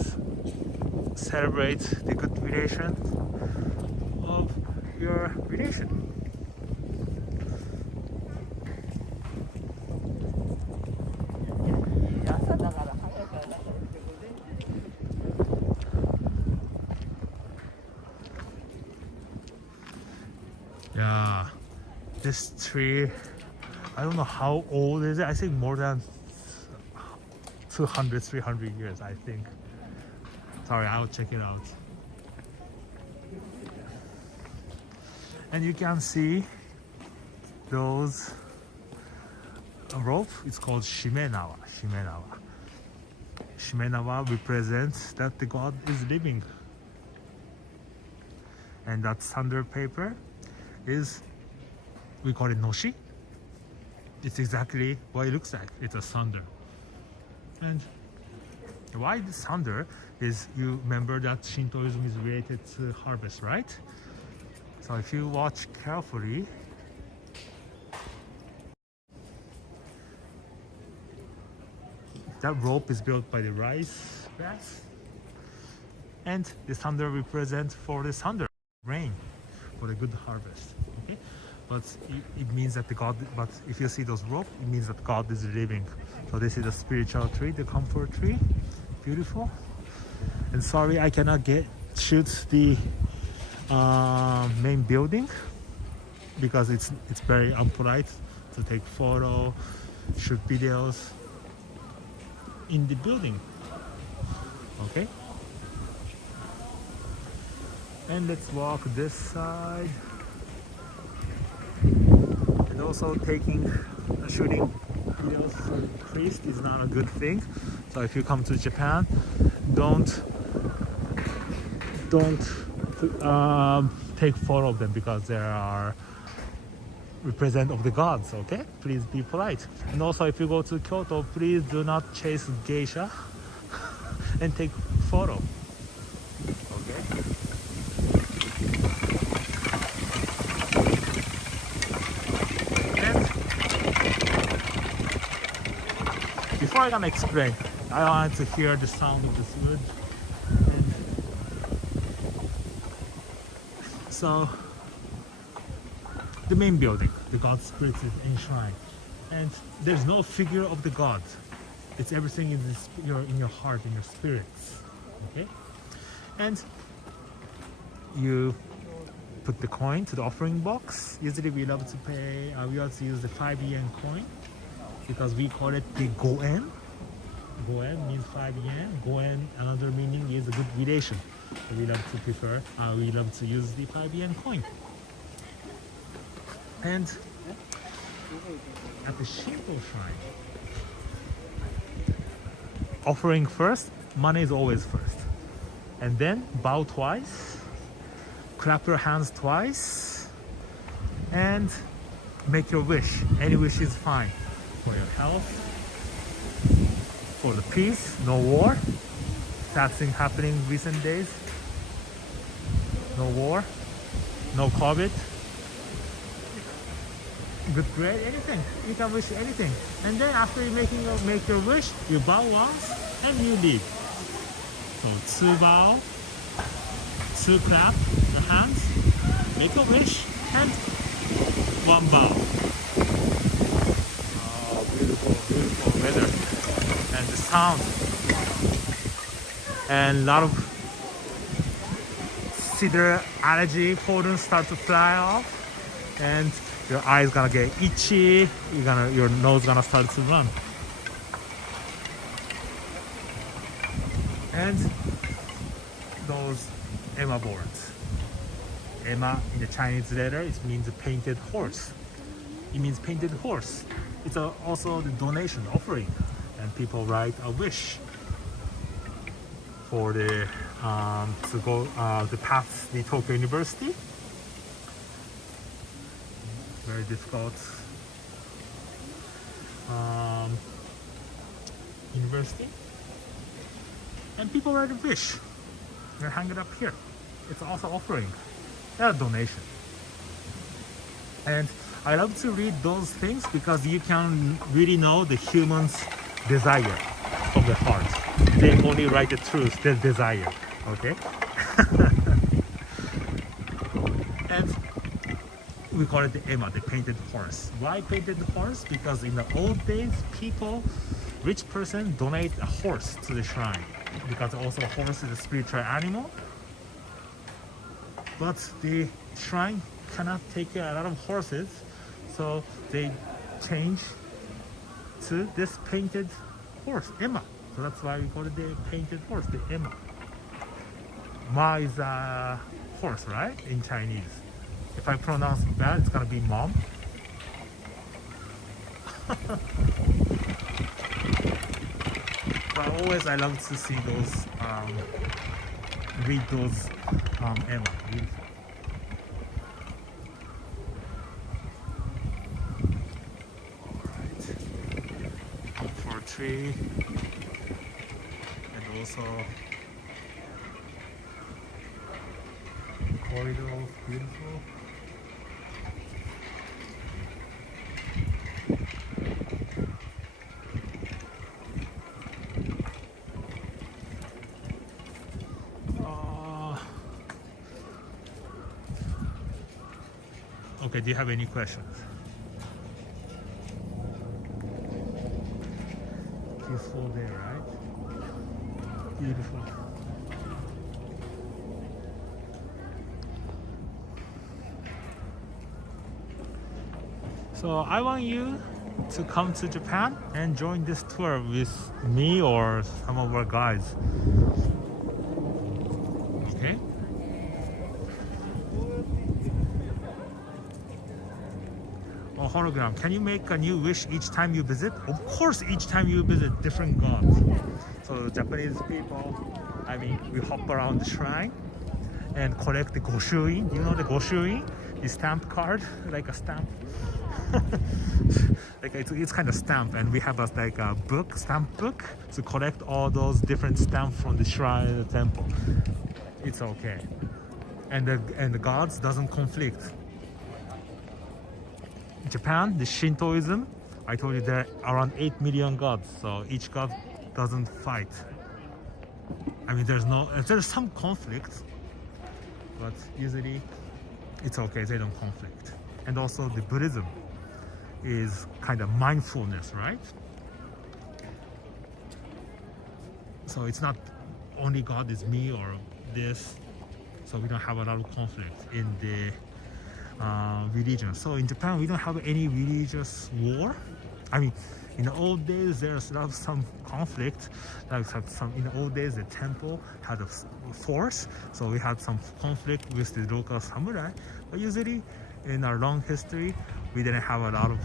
celebrate the good relation of your relation. Yeah, this tree, I don't know how old is it. I think more than 200, 300 years, I think. Sorry, I'll check it out. And you can see those rope. It's called Shimenawa. Shimenawa represents that the god is living. And that thunder paper is, we call it noshi. It's exactly what it looks like. It's a thunder. And why this thunder is, you remember that Shintoism is related to harvest, right? So if you watch carefully, that rope is built by the rice grass, and the thunder represents for the thunder rain, for the good harvest. Okay, but it means that the God. But if you see those rope, it means that God is living. So this is the spiritual tree, the comfort tree. Beautiful. And sorry, I cannot shoot the main building because it's very unpolite to take photo, shoot videos in the building. Okay. And let's walk this side. And also shooting videos for priest is not a good thing. So if you come to Japan, don't take photo of them because they are represent of the gods. Okay, please be polite. And also if you go to Kyoto, please do not chase geisha and take photo. Okay. And before I'm gonna explain, I wanted to hear the sound of this wood. And so the main building, the god spirits is enshrined, and there's no figure of the god. It's everything in your heart, in your spirits. Okay, and you put the coin to the offering box. Usually we love to pay. We also use the 5 yen coin because we call it the goen. Goen means 5 yen. Goen, another meaning is a good relation. So we love to prefer. We love to use the 5 yen coin. And at the Shinto shrine, offering first, money is always first. And then bow twice, clap your hands twice, and make your wish. Any wish is fine. For your health, for the peace, no war. Sad thing happening recent days. No war, no COVID. Good grade, anything. You can wish anything. And then after you make your wish, you bow once and you leave. So 2 bow, 2 clap the hands, make a wish, and 1 bow. Oh, beautiful, beautiful weather. And the sound. And a lot of cedar allergy pollen start to fly off. And your eyes gonna get itchy, your nose gonna start to run. And those Emma boards. Emma in the Chinese letter, it means a painted horse. It means painted horse. It's also the donation offering, and people write a wish for the to go to pass the Tokyo University. Very difficult university, and people write a wish. They hang it up here. It's also offering, a donation. And I love to read those things because you can really know the human's desire from the heart. They only write the truth, their desire. Okay. And we call it the Emma, the painted horse. Why painted horse? Because in the old days, rich person donate a horse to the shrine. Because also a horse is a spiritual animal. But the shrine cannot take a lot of horses, so they change to this painted horse, Emma. So that's why we call it the painted horse, the Emma. Ma is a horse, right? In Chinese. If I pronounce bad, it's gonna be mom. But always I love to see those, read those Emma. Beautiful. Alright. Look for a tree. And also corridor, beautiful. Okay, do you have any questions? Peaceful day, right? Beautiful. So I want you to come to Japan and join this tour with me or some of our guides. Okay? Oh, hologram. Can you make a new wish each time you visit? Of course, each time you visit different gods. So Japanese people, I mean, we hop around the shrine and collect the goshuin. Do you know the goshuin? The stamp card, like a stamp. Like it's kind of stamp, and we have like a book, stamp book, to collect all those different stamps from the shrine and the temple. It's okay, and the gods doesn't conflict. Japan, the Shintoism, I told you there are around 8 million gods, so each god doesn't fight. I mean, there's some conflict, but usually it's okay, they don't conflict. And also the Buddhism is kind of mindfulness, right? So it's not only God is me or this, so we don't have a lot of conflict in the religion. So in Japan, we don't have any religious war. I mean, in the old days, there's some conflict. Like in the old days, the temple had a force, so we had some conflict with the local samurai. But usually, in our long history, we didn't have a lot of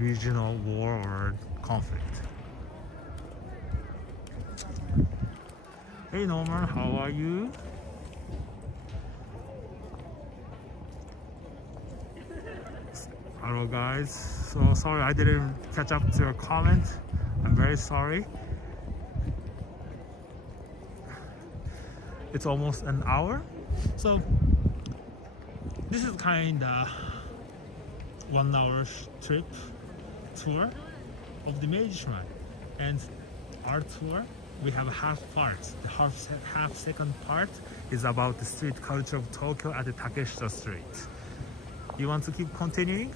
regional war or conflict. Hey Norman, how are you? Hello guys, so sorry I didn't catch up to your comment. I'm very sorry. It's almost an hour, so this is kinda 1 hour trip tour of the Meiji Shrine, and our tour we have half parts. The half second part is about the street culture of Tokyo at the Takeshita Street. You want to keep continuing?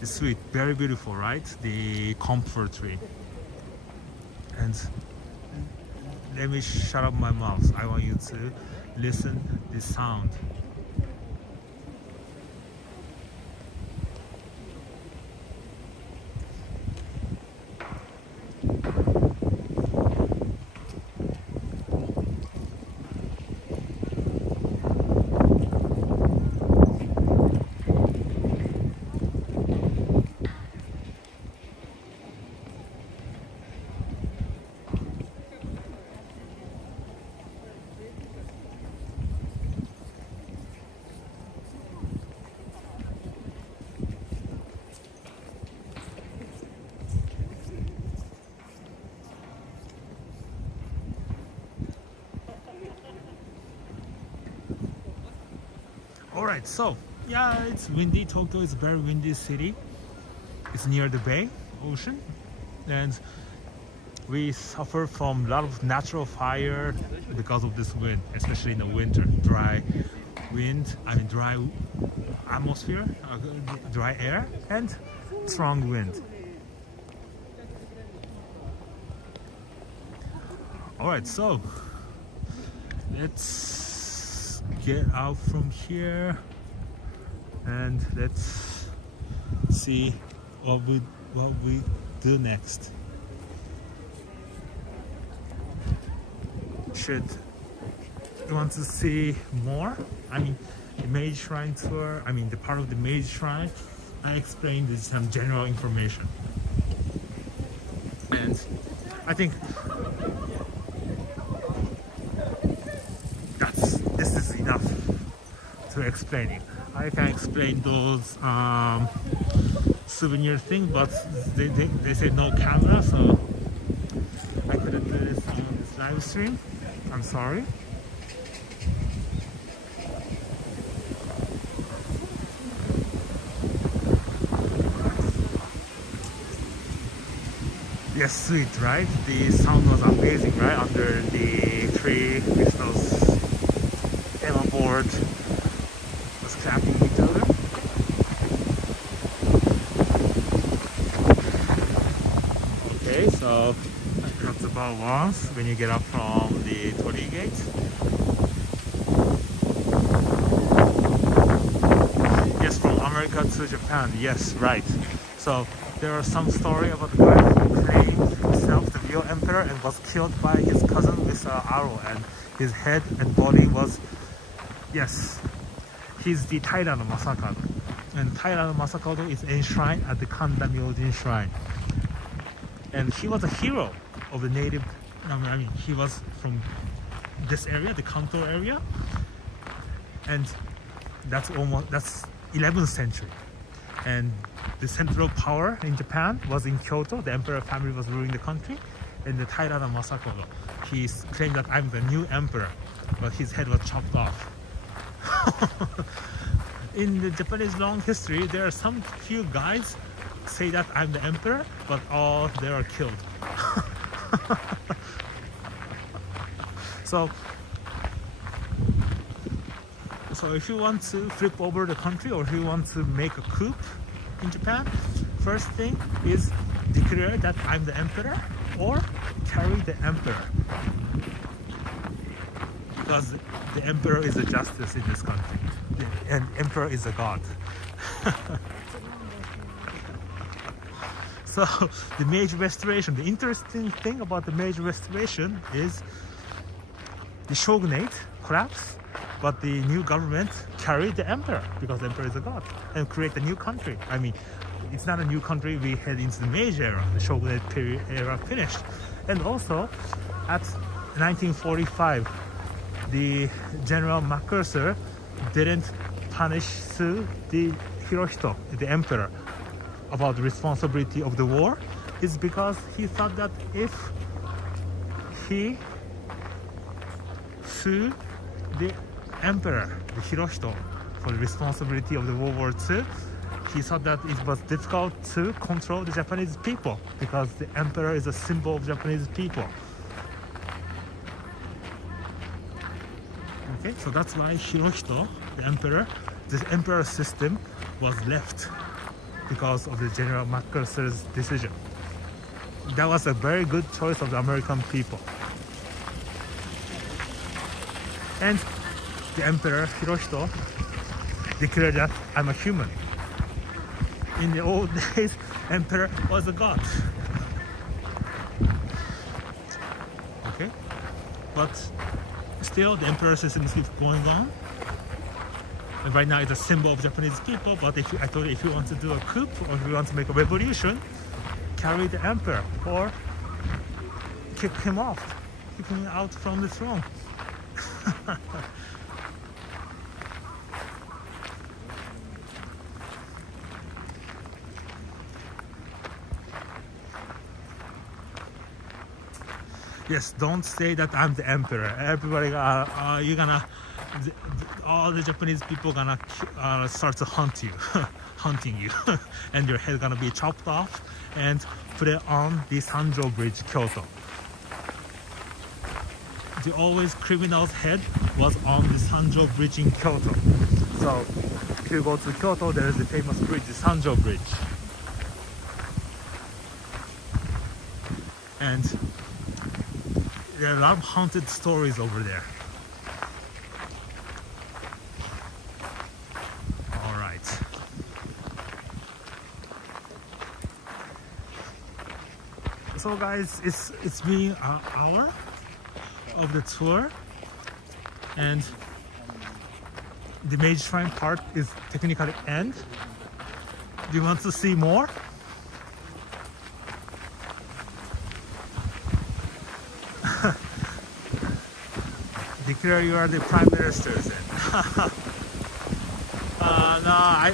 The street, very beautiful, right? The comfort tree. And let me shut up my mouth. I want you to listen the sound. Alright, so yeah, it's windy. Tokyo is a very windy city. It's near the bay, ocean, and we suffer from a lot of natural fire because of this wind, especially in the winter. Dry wind, I mean dry atmosphere, dry air, and strong wind. Alright, so let's get out from here and let's see what we do next. Should you want to see more? I mean, the Meiji Shrine tour, I mean the part of the Meiji Shrine, I explained some general information. And I think this is enough to explaining. I can explain those souvenir thing, but they say no camera, so I couldn't do this on this live stream. I'm sorry. Yes, sweet, right? The sound was amazing, right? Under the tree with those board was clapping. about once when you get up from the torii gate. Yes, from America to Japan. Yes, right. So there are some story about the guy who claimed himself the real emperor and was killed by his cousin with an arrow, and his head and body was, yes, he's the Tairano Masakado. And Tairano Masakado is enshrined at the Kanda Myojin Shrine. And he was a hero of the native, I mean, he was from this area, the Kanto area. And that's 11th century. And the central power in Japan was in Kyoto. The emperor family was ruling the country. And the Tairano Masakado, he claimed that I'm the new emperor, but his head was chopped off. In the Japanese long history, there are some few guys say that I'm the emperor, but all they are killed. So if you want to flip over the country, or if you want to make a coup in Japan, first thing is declare that I'm the emperor, or carry the emperor, because the emperor is the justice in this country, and emperor is a god. So the Meiji Restoration, the interesting thing about the Meiji Restoration is the shogunate collapsed, but the new government carried the emperor, because the emperor is a god, and create a new country. I mean, it's not a new country, we head into the Meiji era, the shogunate period era finished. And also at 1945, the General MacArthur didn't punish the Hirohito, the emperor, about the responsibility of the war, is because he thought that if he sued the emperor, the Hirohito, for the responsibility of the World War II, he thought that it was difficult to control the Japanese people, because the emperor is a symbol of Japanese people. Okay, so that's why Hirohito, the emperor, this emperor system was left, because of the General MacArthur's decision. That was a very good choice of the American people. And the emperor Hirohito declared that I'm a human. In the old days, emperor was a god. Okay, but still the emperor system keeps going on. And right now it's a symbol of Japanese people, but I told you, if you want to do a coup, or if you want to make a revolution, carry the emperor, or kick him off, kick him out from the throne. Yes, don't say that I'm the emperor. Everybody, you're gonna, all the Japanese people gonna start to hunt you, hunting you, and your head gonna be chopped off and put it on the Sanjo Bridge, Kyoto. The always criminal's head was on the Sanjo Bridge in Kyoto. So if you go to Kyoto, there is the famous bridge, the Sanjo Bridge. And there are a lot of haunted stories over there. All right. So guys, it's been an hour of the tour, and the Meiji Shrine part is technically end. Do you want to see more? Declare you are the prime minister then. No, I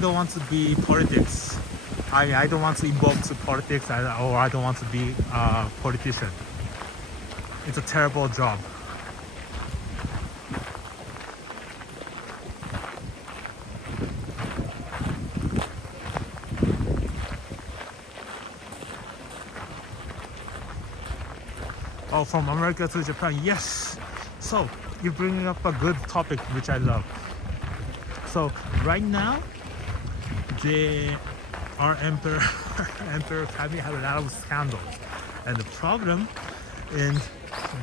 don't want to be politics. I don't want to involve to politics, or I don't want to be a politician. It's a terrible job. Oh, from America to Japan, yes. So you're bringing up a good topic, which I love. So right now, our emperor family had a lot of scandals. And the problem in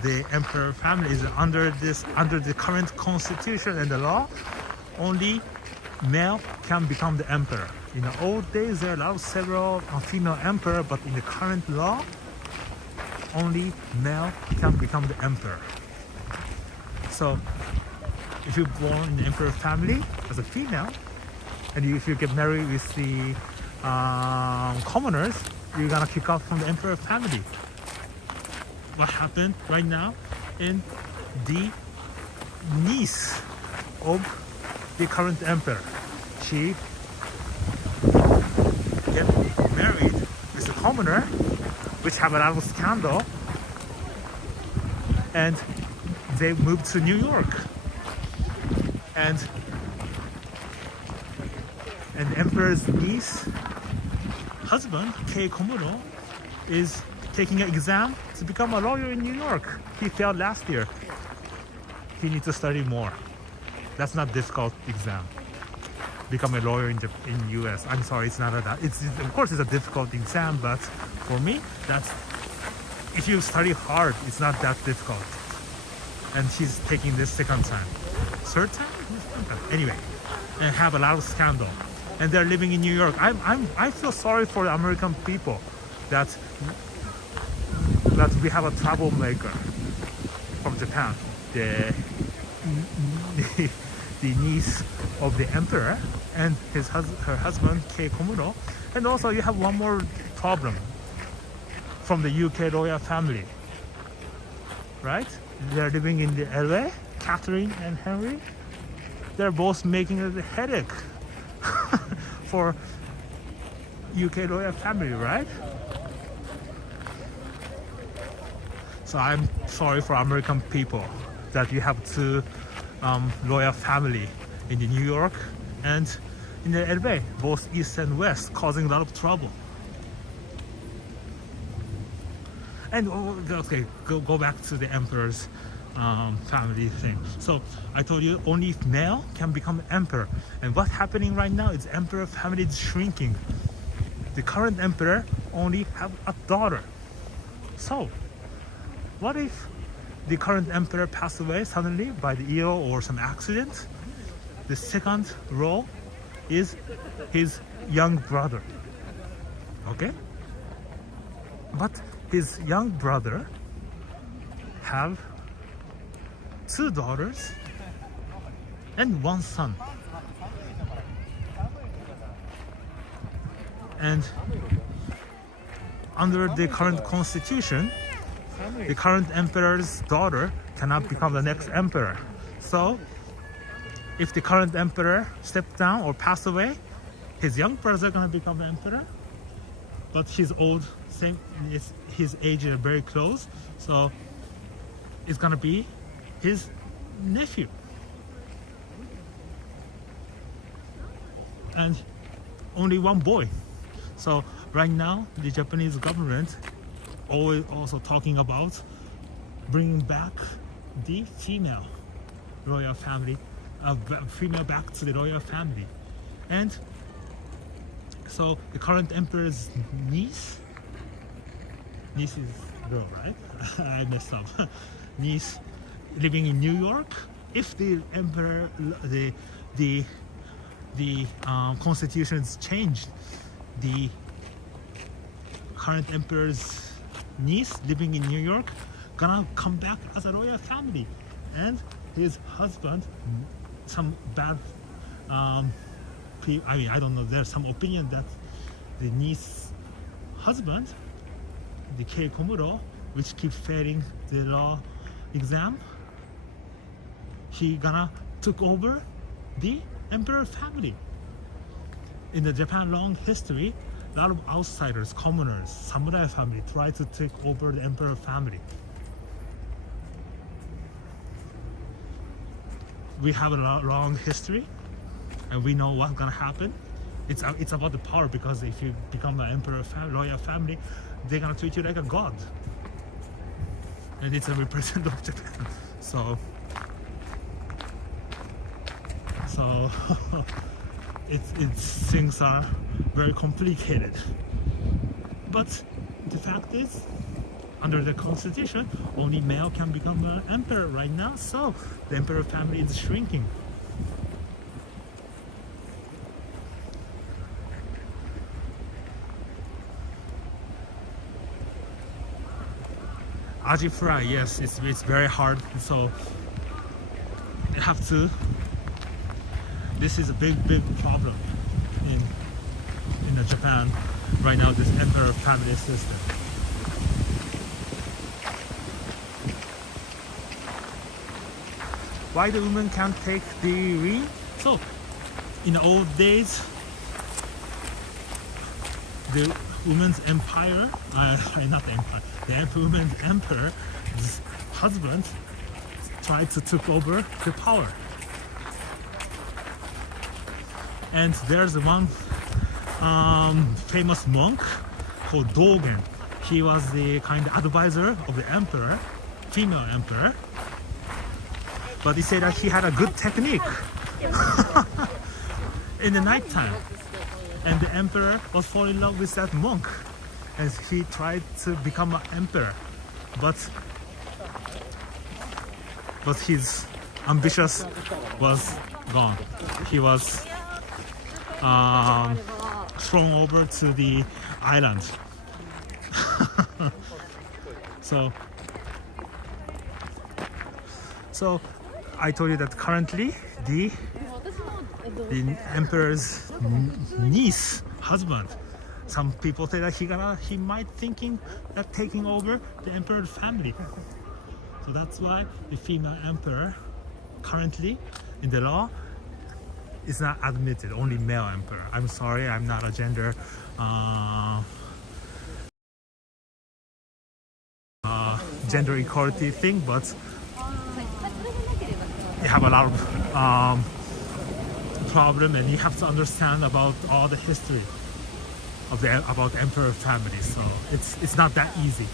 the emperor family is under the current constitution and the law, only male can become the emperor. In the old days, there are several female emperor, but in the current law, only male can become the emperor. So if you're born in the emperor family as a female, and if you get married with the commoners, you're gonna kick out from the emperor family. What happened right now in the niece of the current emperor? She get married with a commoner, which have a lot of scandal, and they moved to New York. And the emperor's niece husband, Kei Komuro, is taking an exam to become a lawyer in New York. He failed last year. He needs to study more. That's not difficult exam. Become a lawyer in US. I'm sorry, it's not that. It's of course it's a difficult exam, but for me, that's if you study hard, it's not that difficult. And she's taking this second time. Third time? Anyway, and have a lot of scandal. And they're living in New York. I feel sorry for the American people that we have a troublemaker from Japan. The niece of the emperor and her husband Kei Komuro. And also you have one more problem from the UK royal family, right? They're living in the LA, Catherine and Henry. They're both making it a headache for UK royal family, right? So I'm sorry for American people that you have two royal family in the New York and in the LA, both east and west, causing a lot of trouble. And okay, go back to the emperor's family thing. So I told you only male can become emperor, and what's happening right now is emperor family is shrinking. The current emperor only have a daughter. So what if the current emperor passed away suddenly by the ill or some accident? The second role is his young brother. Okay, but his young brother have two daughters and one son. And under the current constitution, the current emperor's daughter cannot become the next emperor. So if the current emperor steps down or pass away, his young brother is going to become the emperor. But he's old, his age is very close, so it's gonna be his nephew. And only one boy. So right now, the Japanese government always also talking about bringing back the female royal family, female back to the royal family. And so the current emperor's niece is girl, right? I messed up. Niece living in New York. If the emperor, the constitution's changed, the current emperor's niece living in New York gonna come back as a royal family, and his husband, some bad I don't know, there's some opinion that the niece's husband, the Kei Komuro, which keeps failing the law exam, he gonna took over the emperor family. In the Japan long history, a lot of outsiders, commoners, samurai family try to take over the emperor family. We have a long history, and we know what's gonna happen. It's about the power, because if you become an emperor royal family, they're gonna treat you like a god, and it's a representative of Japan. So things are very complicated. But the fact is, under the constitution, only male can become an emperor right now. So the emperor family is shrinking. Aji fry, yes, it's very hard. So you have to. This is a big problem in Japan right now. This emperor family system. Why the woman can't take the ring? So in the old days, the woman's empire, not the empire, the woman's emperor's husband tried to take over the power. And there's one famous monk called Dogen. He was the kind of advisor of the emperor, female emperor. But he said that he had a good technique in the nighttime. And the emperor was falling in love with that monk as he tried to become an emperor. But his ambitions was gone. He was thrown over to the island. So I told you that currently the emperor's niece husband, some people say that he might thinking that taking over the emperor's family. So that's why the female emperor currently in the law is not admitted, only male emperor. I'm sorry, I'm not a gender gender equality thing, but you have a lot of problem, and you have to understand about all the history of about emperor family. So it's not that easy.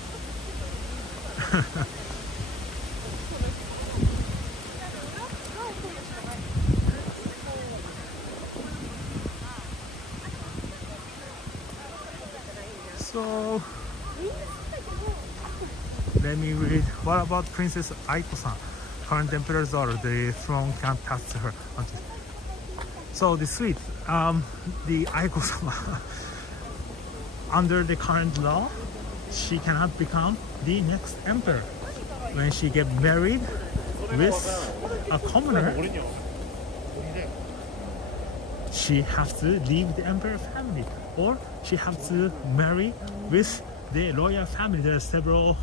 So let me read. What about Princess Aiko-san, current emperor's daughter? The throne can't pass to her. So the sweet, the Aiko-sama, under the current law, she cannot become the next emperor. When she get married with a commoner, she has to leave the emperor family, or she has to marry with the royal family. There are several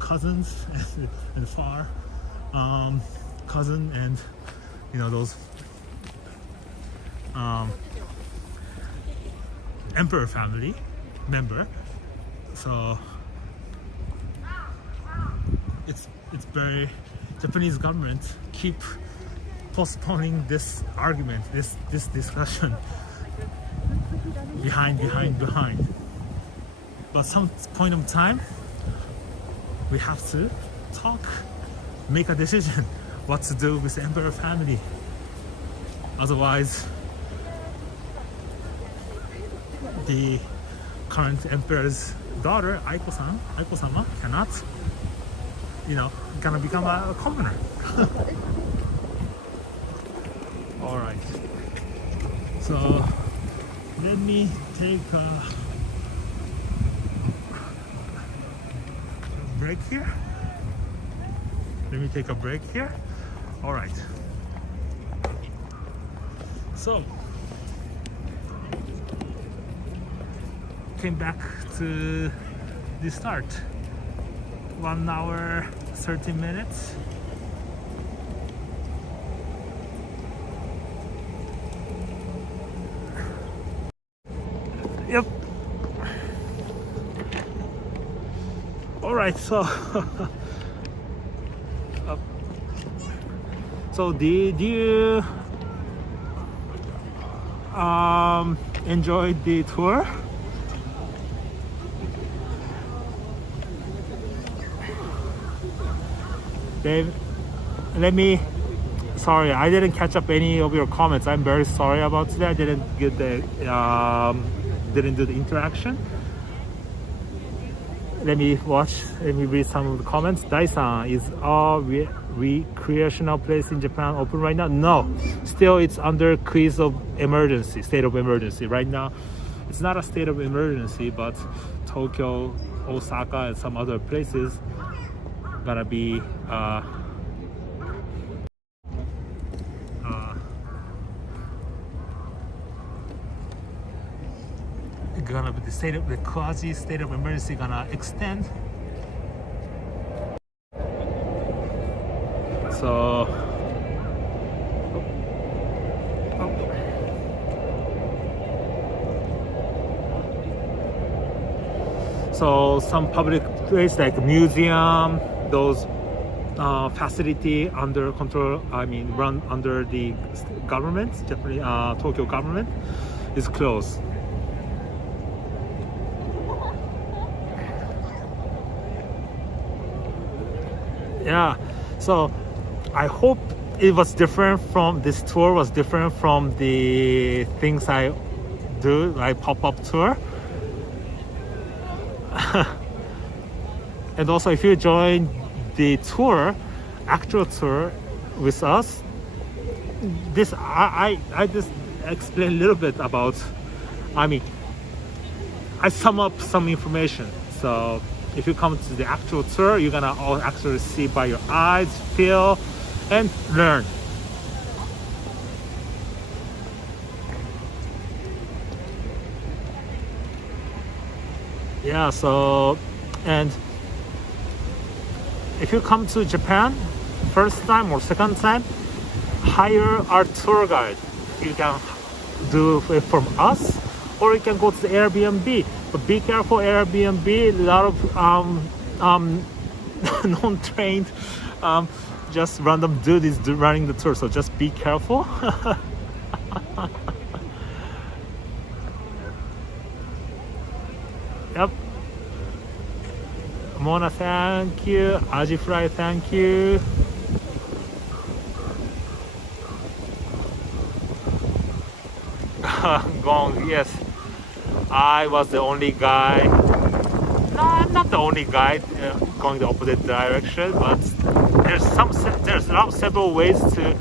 cousins and far cousin, and those emperor family member. So it's very, Japanese government keep postponing this argument, this discussion behind. But some point of time we have to talk, make a decision what to do with the emperor family. Otherwise the current emperor's daughter, Aiko-sama, cannot, gonna become a commoner. All right. So let me take a break here. All right. So came back to the start. 1 hour 30 minutes. Yep. All right. So did you enjoy the tour? Dave, sorry, I didn't catch up any of your comments. I'm very sorry about that. I didn't get didn't do the interaction. let me read some of the comments. Daisan, is all recreational place in Japan open right now? No, still it's under state of emergency right now. It's not a state of emergency, but Tokyo, Osaka, and some other places gonna be the quasi state of emergency gonna extend. So some public place like museum, those facility under control, run under the government, Japanese Tokyo government, is closed. Yeah, so I hope it was different from this tour was different from the things I do, like pop-up tour. And also, if you join the actual tour with us, this I just explain a little bit about. I sum up some information. So if you come to the actual tour, you're gonna all actually see by your eyes, feel, and learn. Yeah, so, and if you come to Japan first time or second time, hire our tour guide. You can do it from us, or you can go to the Airbnb. But be careful, Airbnb, a lot of non-trained, just random dude is running the tour, so just be careful. Yep. Mona, thank you. Aji Fry, thank you. Gong, yes. I was the only guy. No, I'm not the only guy going the opposite direction, but there's several ways to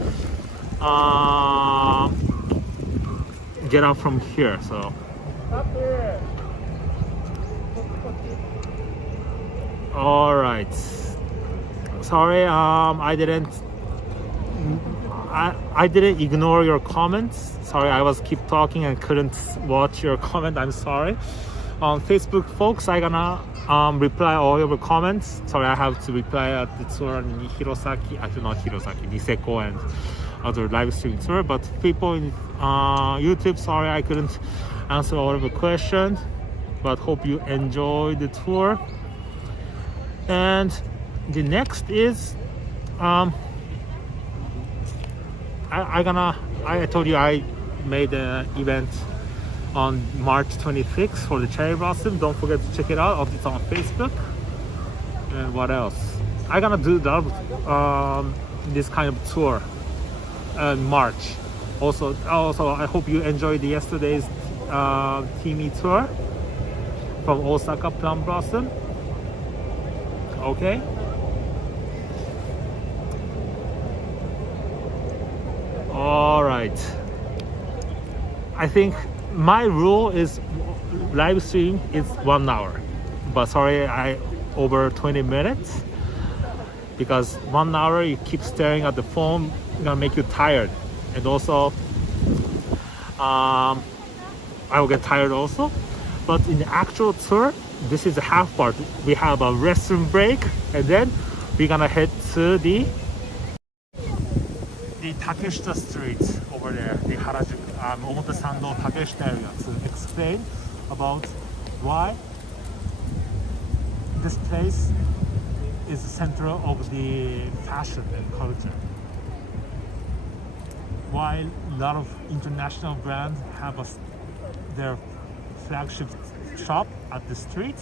get out from here. So. All right. Sorry, I didn't ignore your comments. Sorry, I was keep talking and couldn't watch your comment. I'm sorry. On Facebook, folks, I gonna reply all your comments. Sorry, I have to reply at the tour in Hirosaki. Actually, not Hirosaki, Niseko and other live stream tour. But people in YouTube, sorry, I couldn't answer all of the questions. But hope you enjoy the tour. And the next is I told you I made an event on March 26th for the cherry blossom. Don't forget to check it out. It's on Facebook. And what else? I'm gonna do this kind of tour in March. Also, I hope you enjoyed yesterday's Teamy tour from Osaka Plum Blossom. Okay. All right. I think my rule is live stream is 1 hour, but sorry, I over 20 minutes because 1 hour you keep staring at the phone, gonna make you tired, and also I will get tired also. But in the actual tour, this is the half part. We have a restroom break, and then we're gonna head to the Takeshita Street over there, the Harajuku, Omotesando Takeshita area, to explain about why this place is the center of the fashion and culture. Why a lot of international brands have their flagship shop at the street,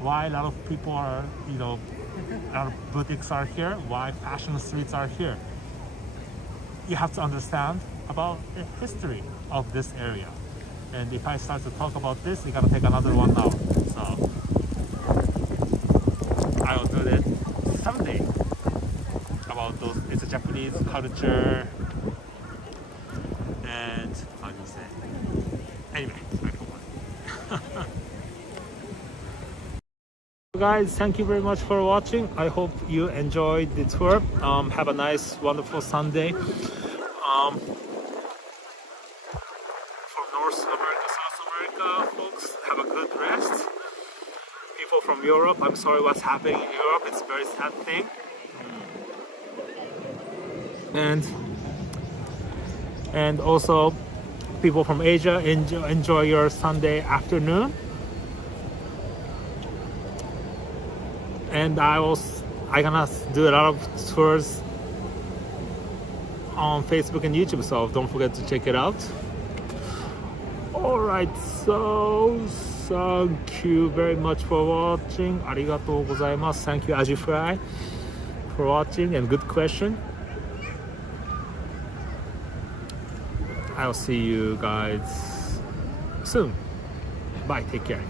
why a lot of people are, a lot of boutiques are here, why fashion streets are here. You have to understand about the history of this area. And if I start to talk about this, it's gonna take another 1 hour. So someday about those. It's a Japanese culture, and how do you say? Anyway, I don't want. Guys, thank you very much for watching. I hope you enjoyed the tour. Have a nice, wonderful Sunday. From North America, South America, folks, have a good rest. People from Europe, I'm sorry what's happening in Europe. It's a very sad thing. And also, people from Asia, enjoy your Sunday afternoon. And I gonna do a lot of tours on Facebook and YouTube, so don't forget to check it out. Alright, so thank you very much for watching. Arigatou gozaimasu. Thank you, Aji Fry, for watching, and good question. I'll see you guys soon. Bye, take care.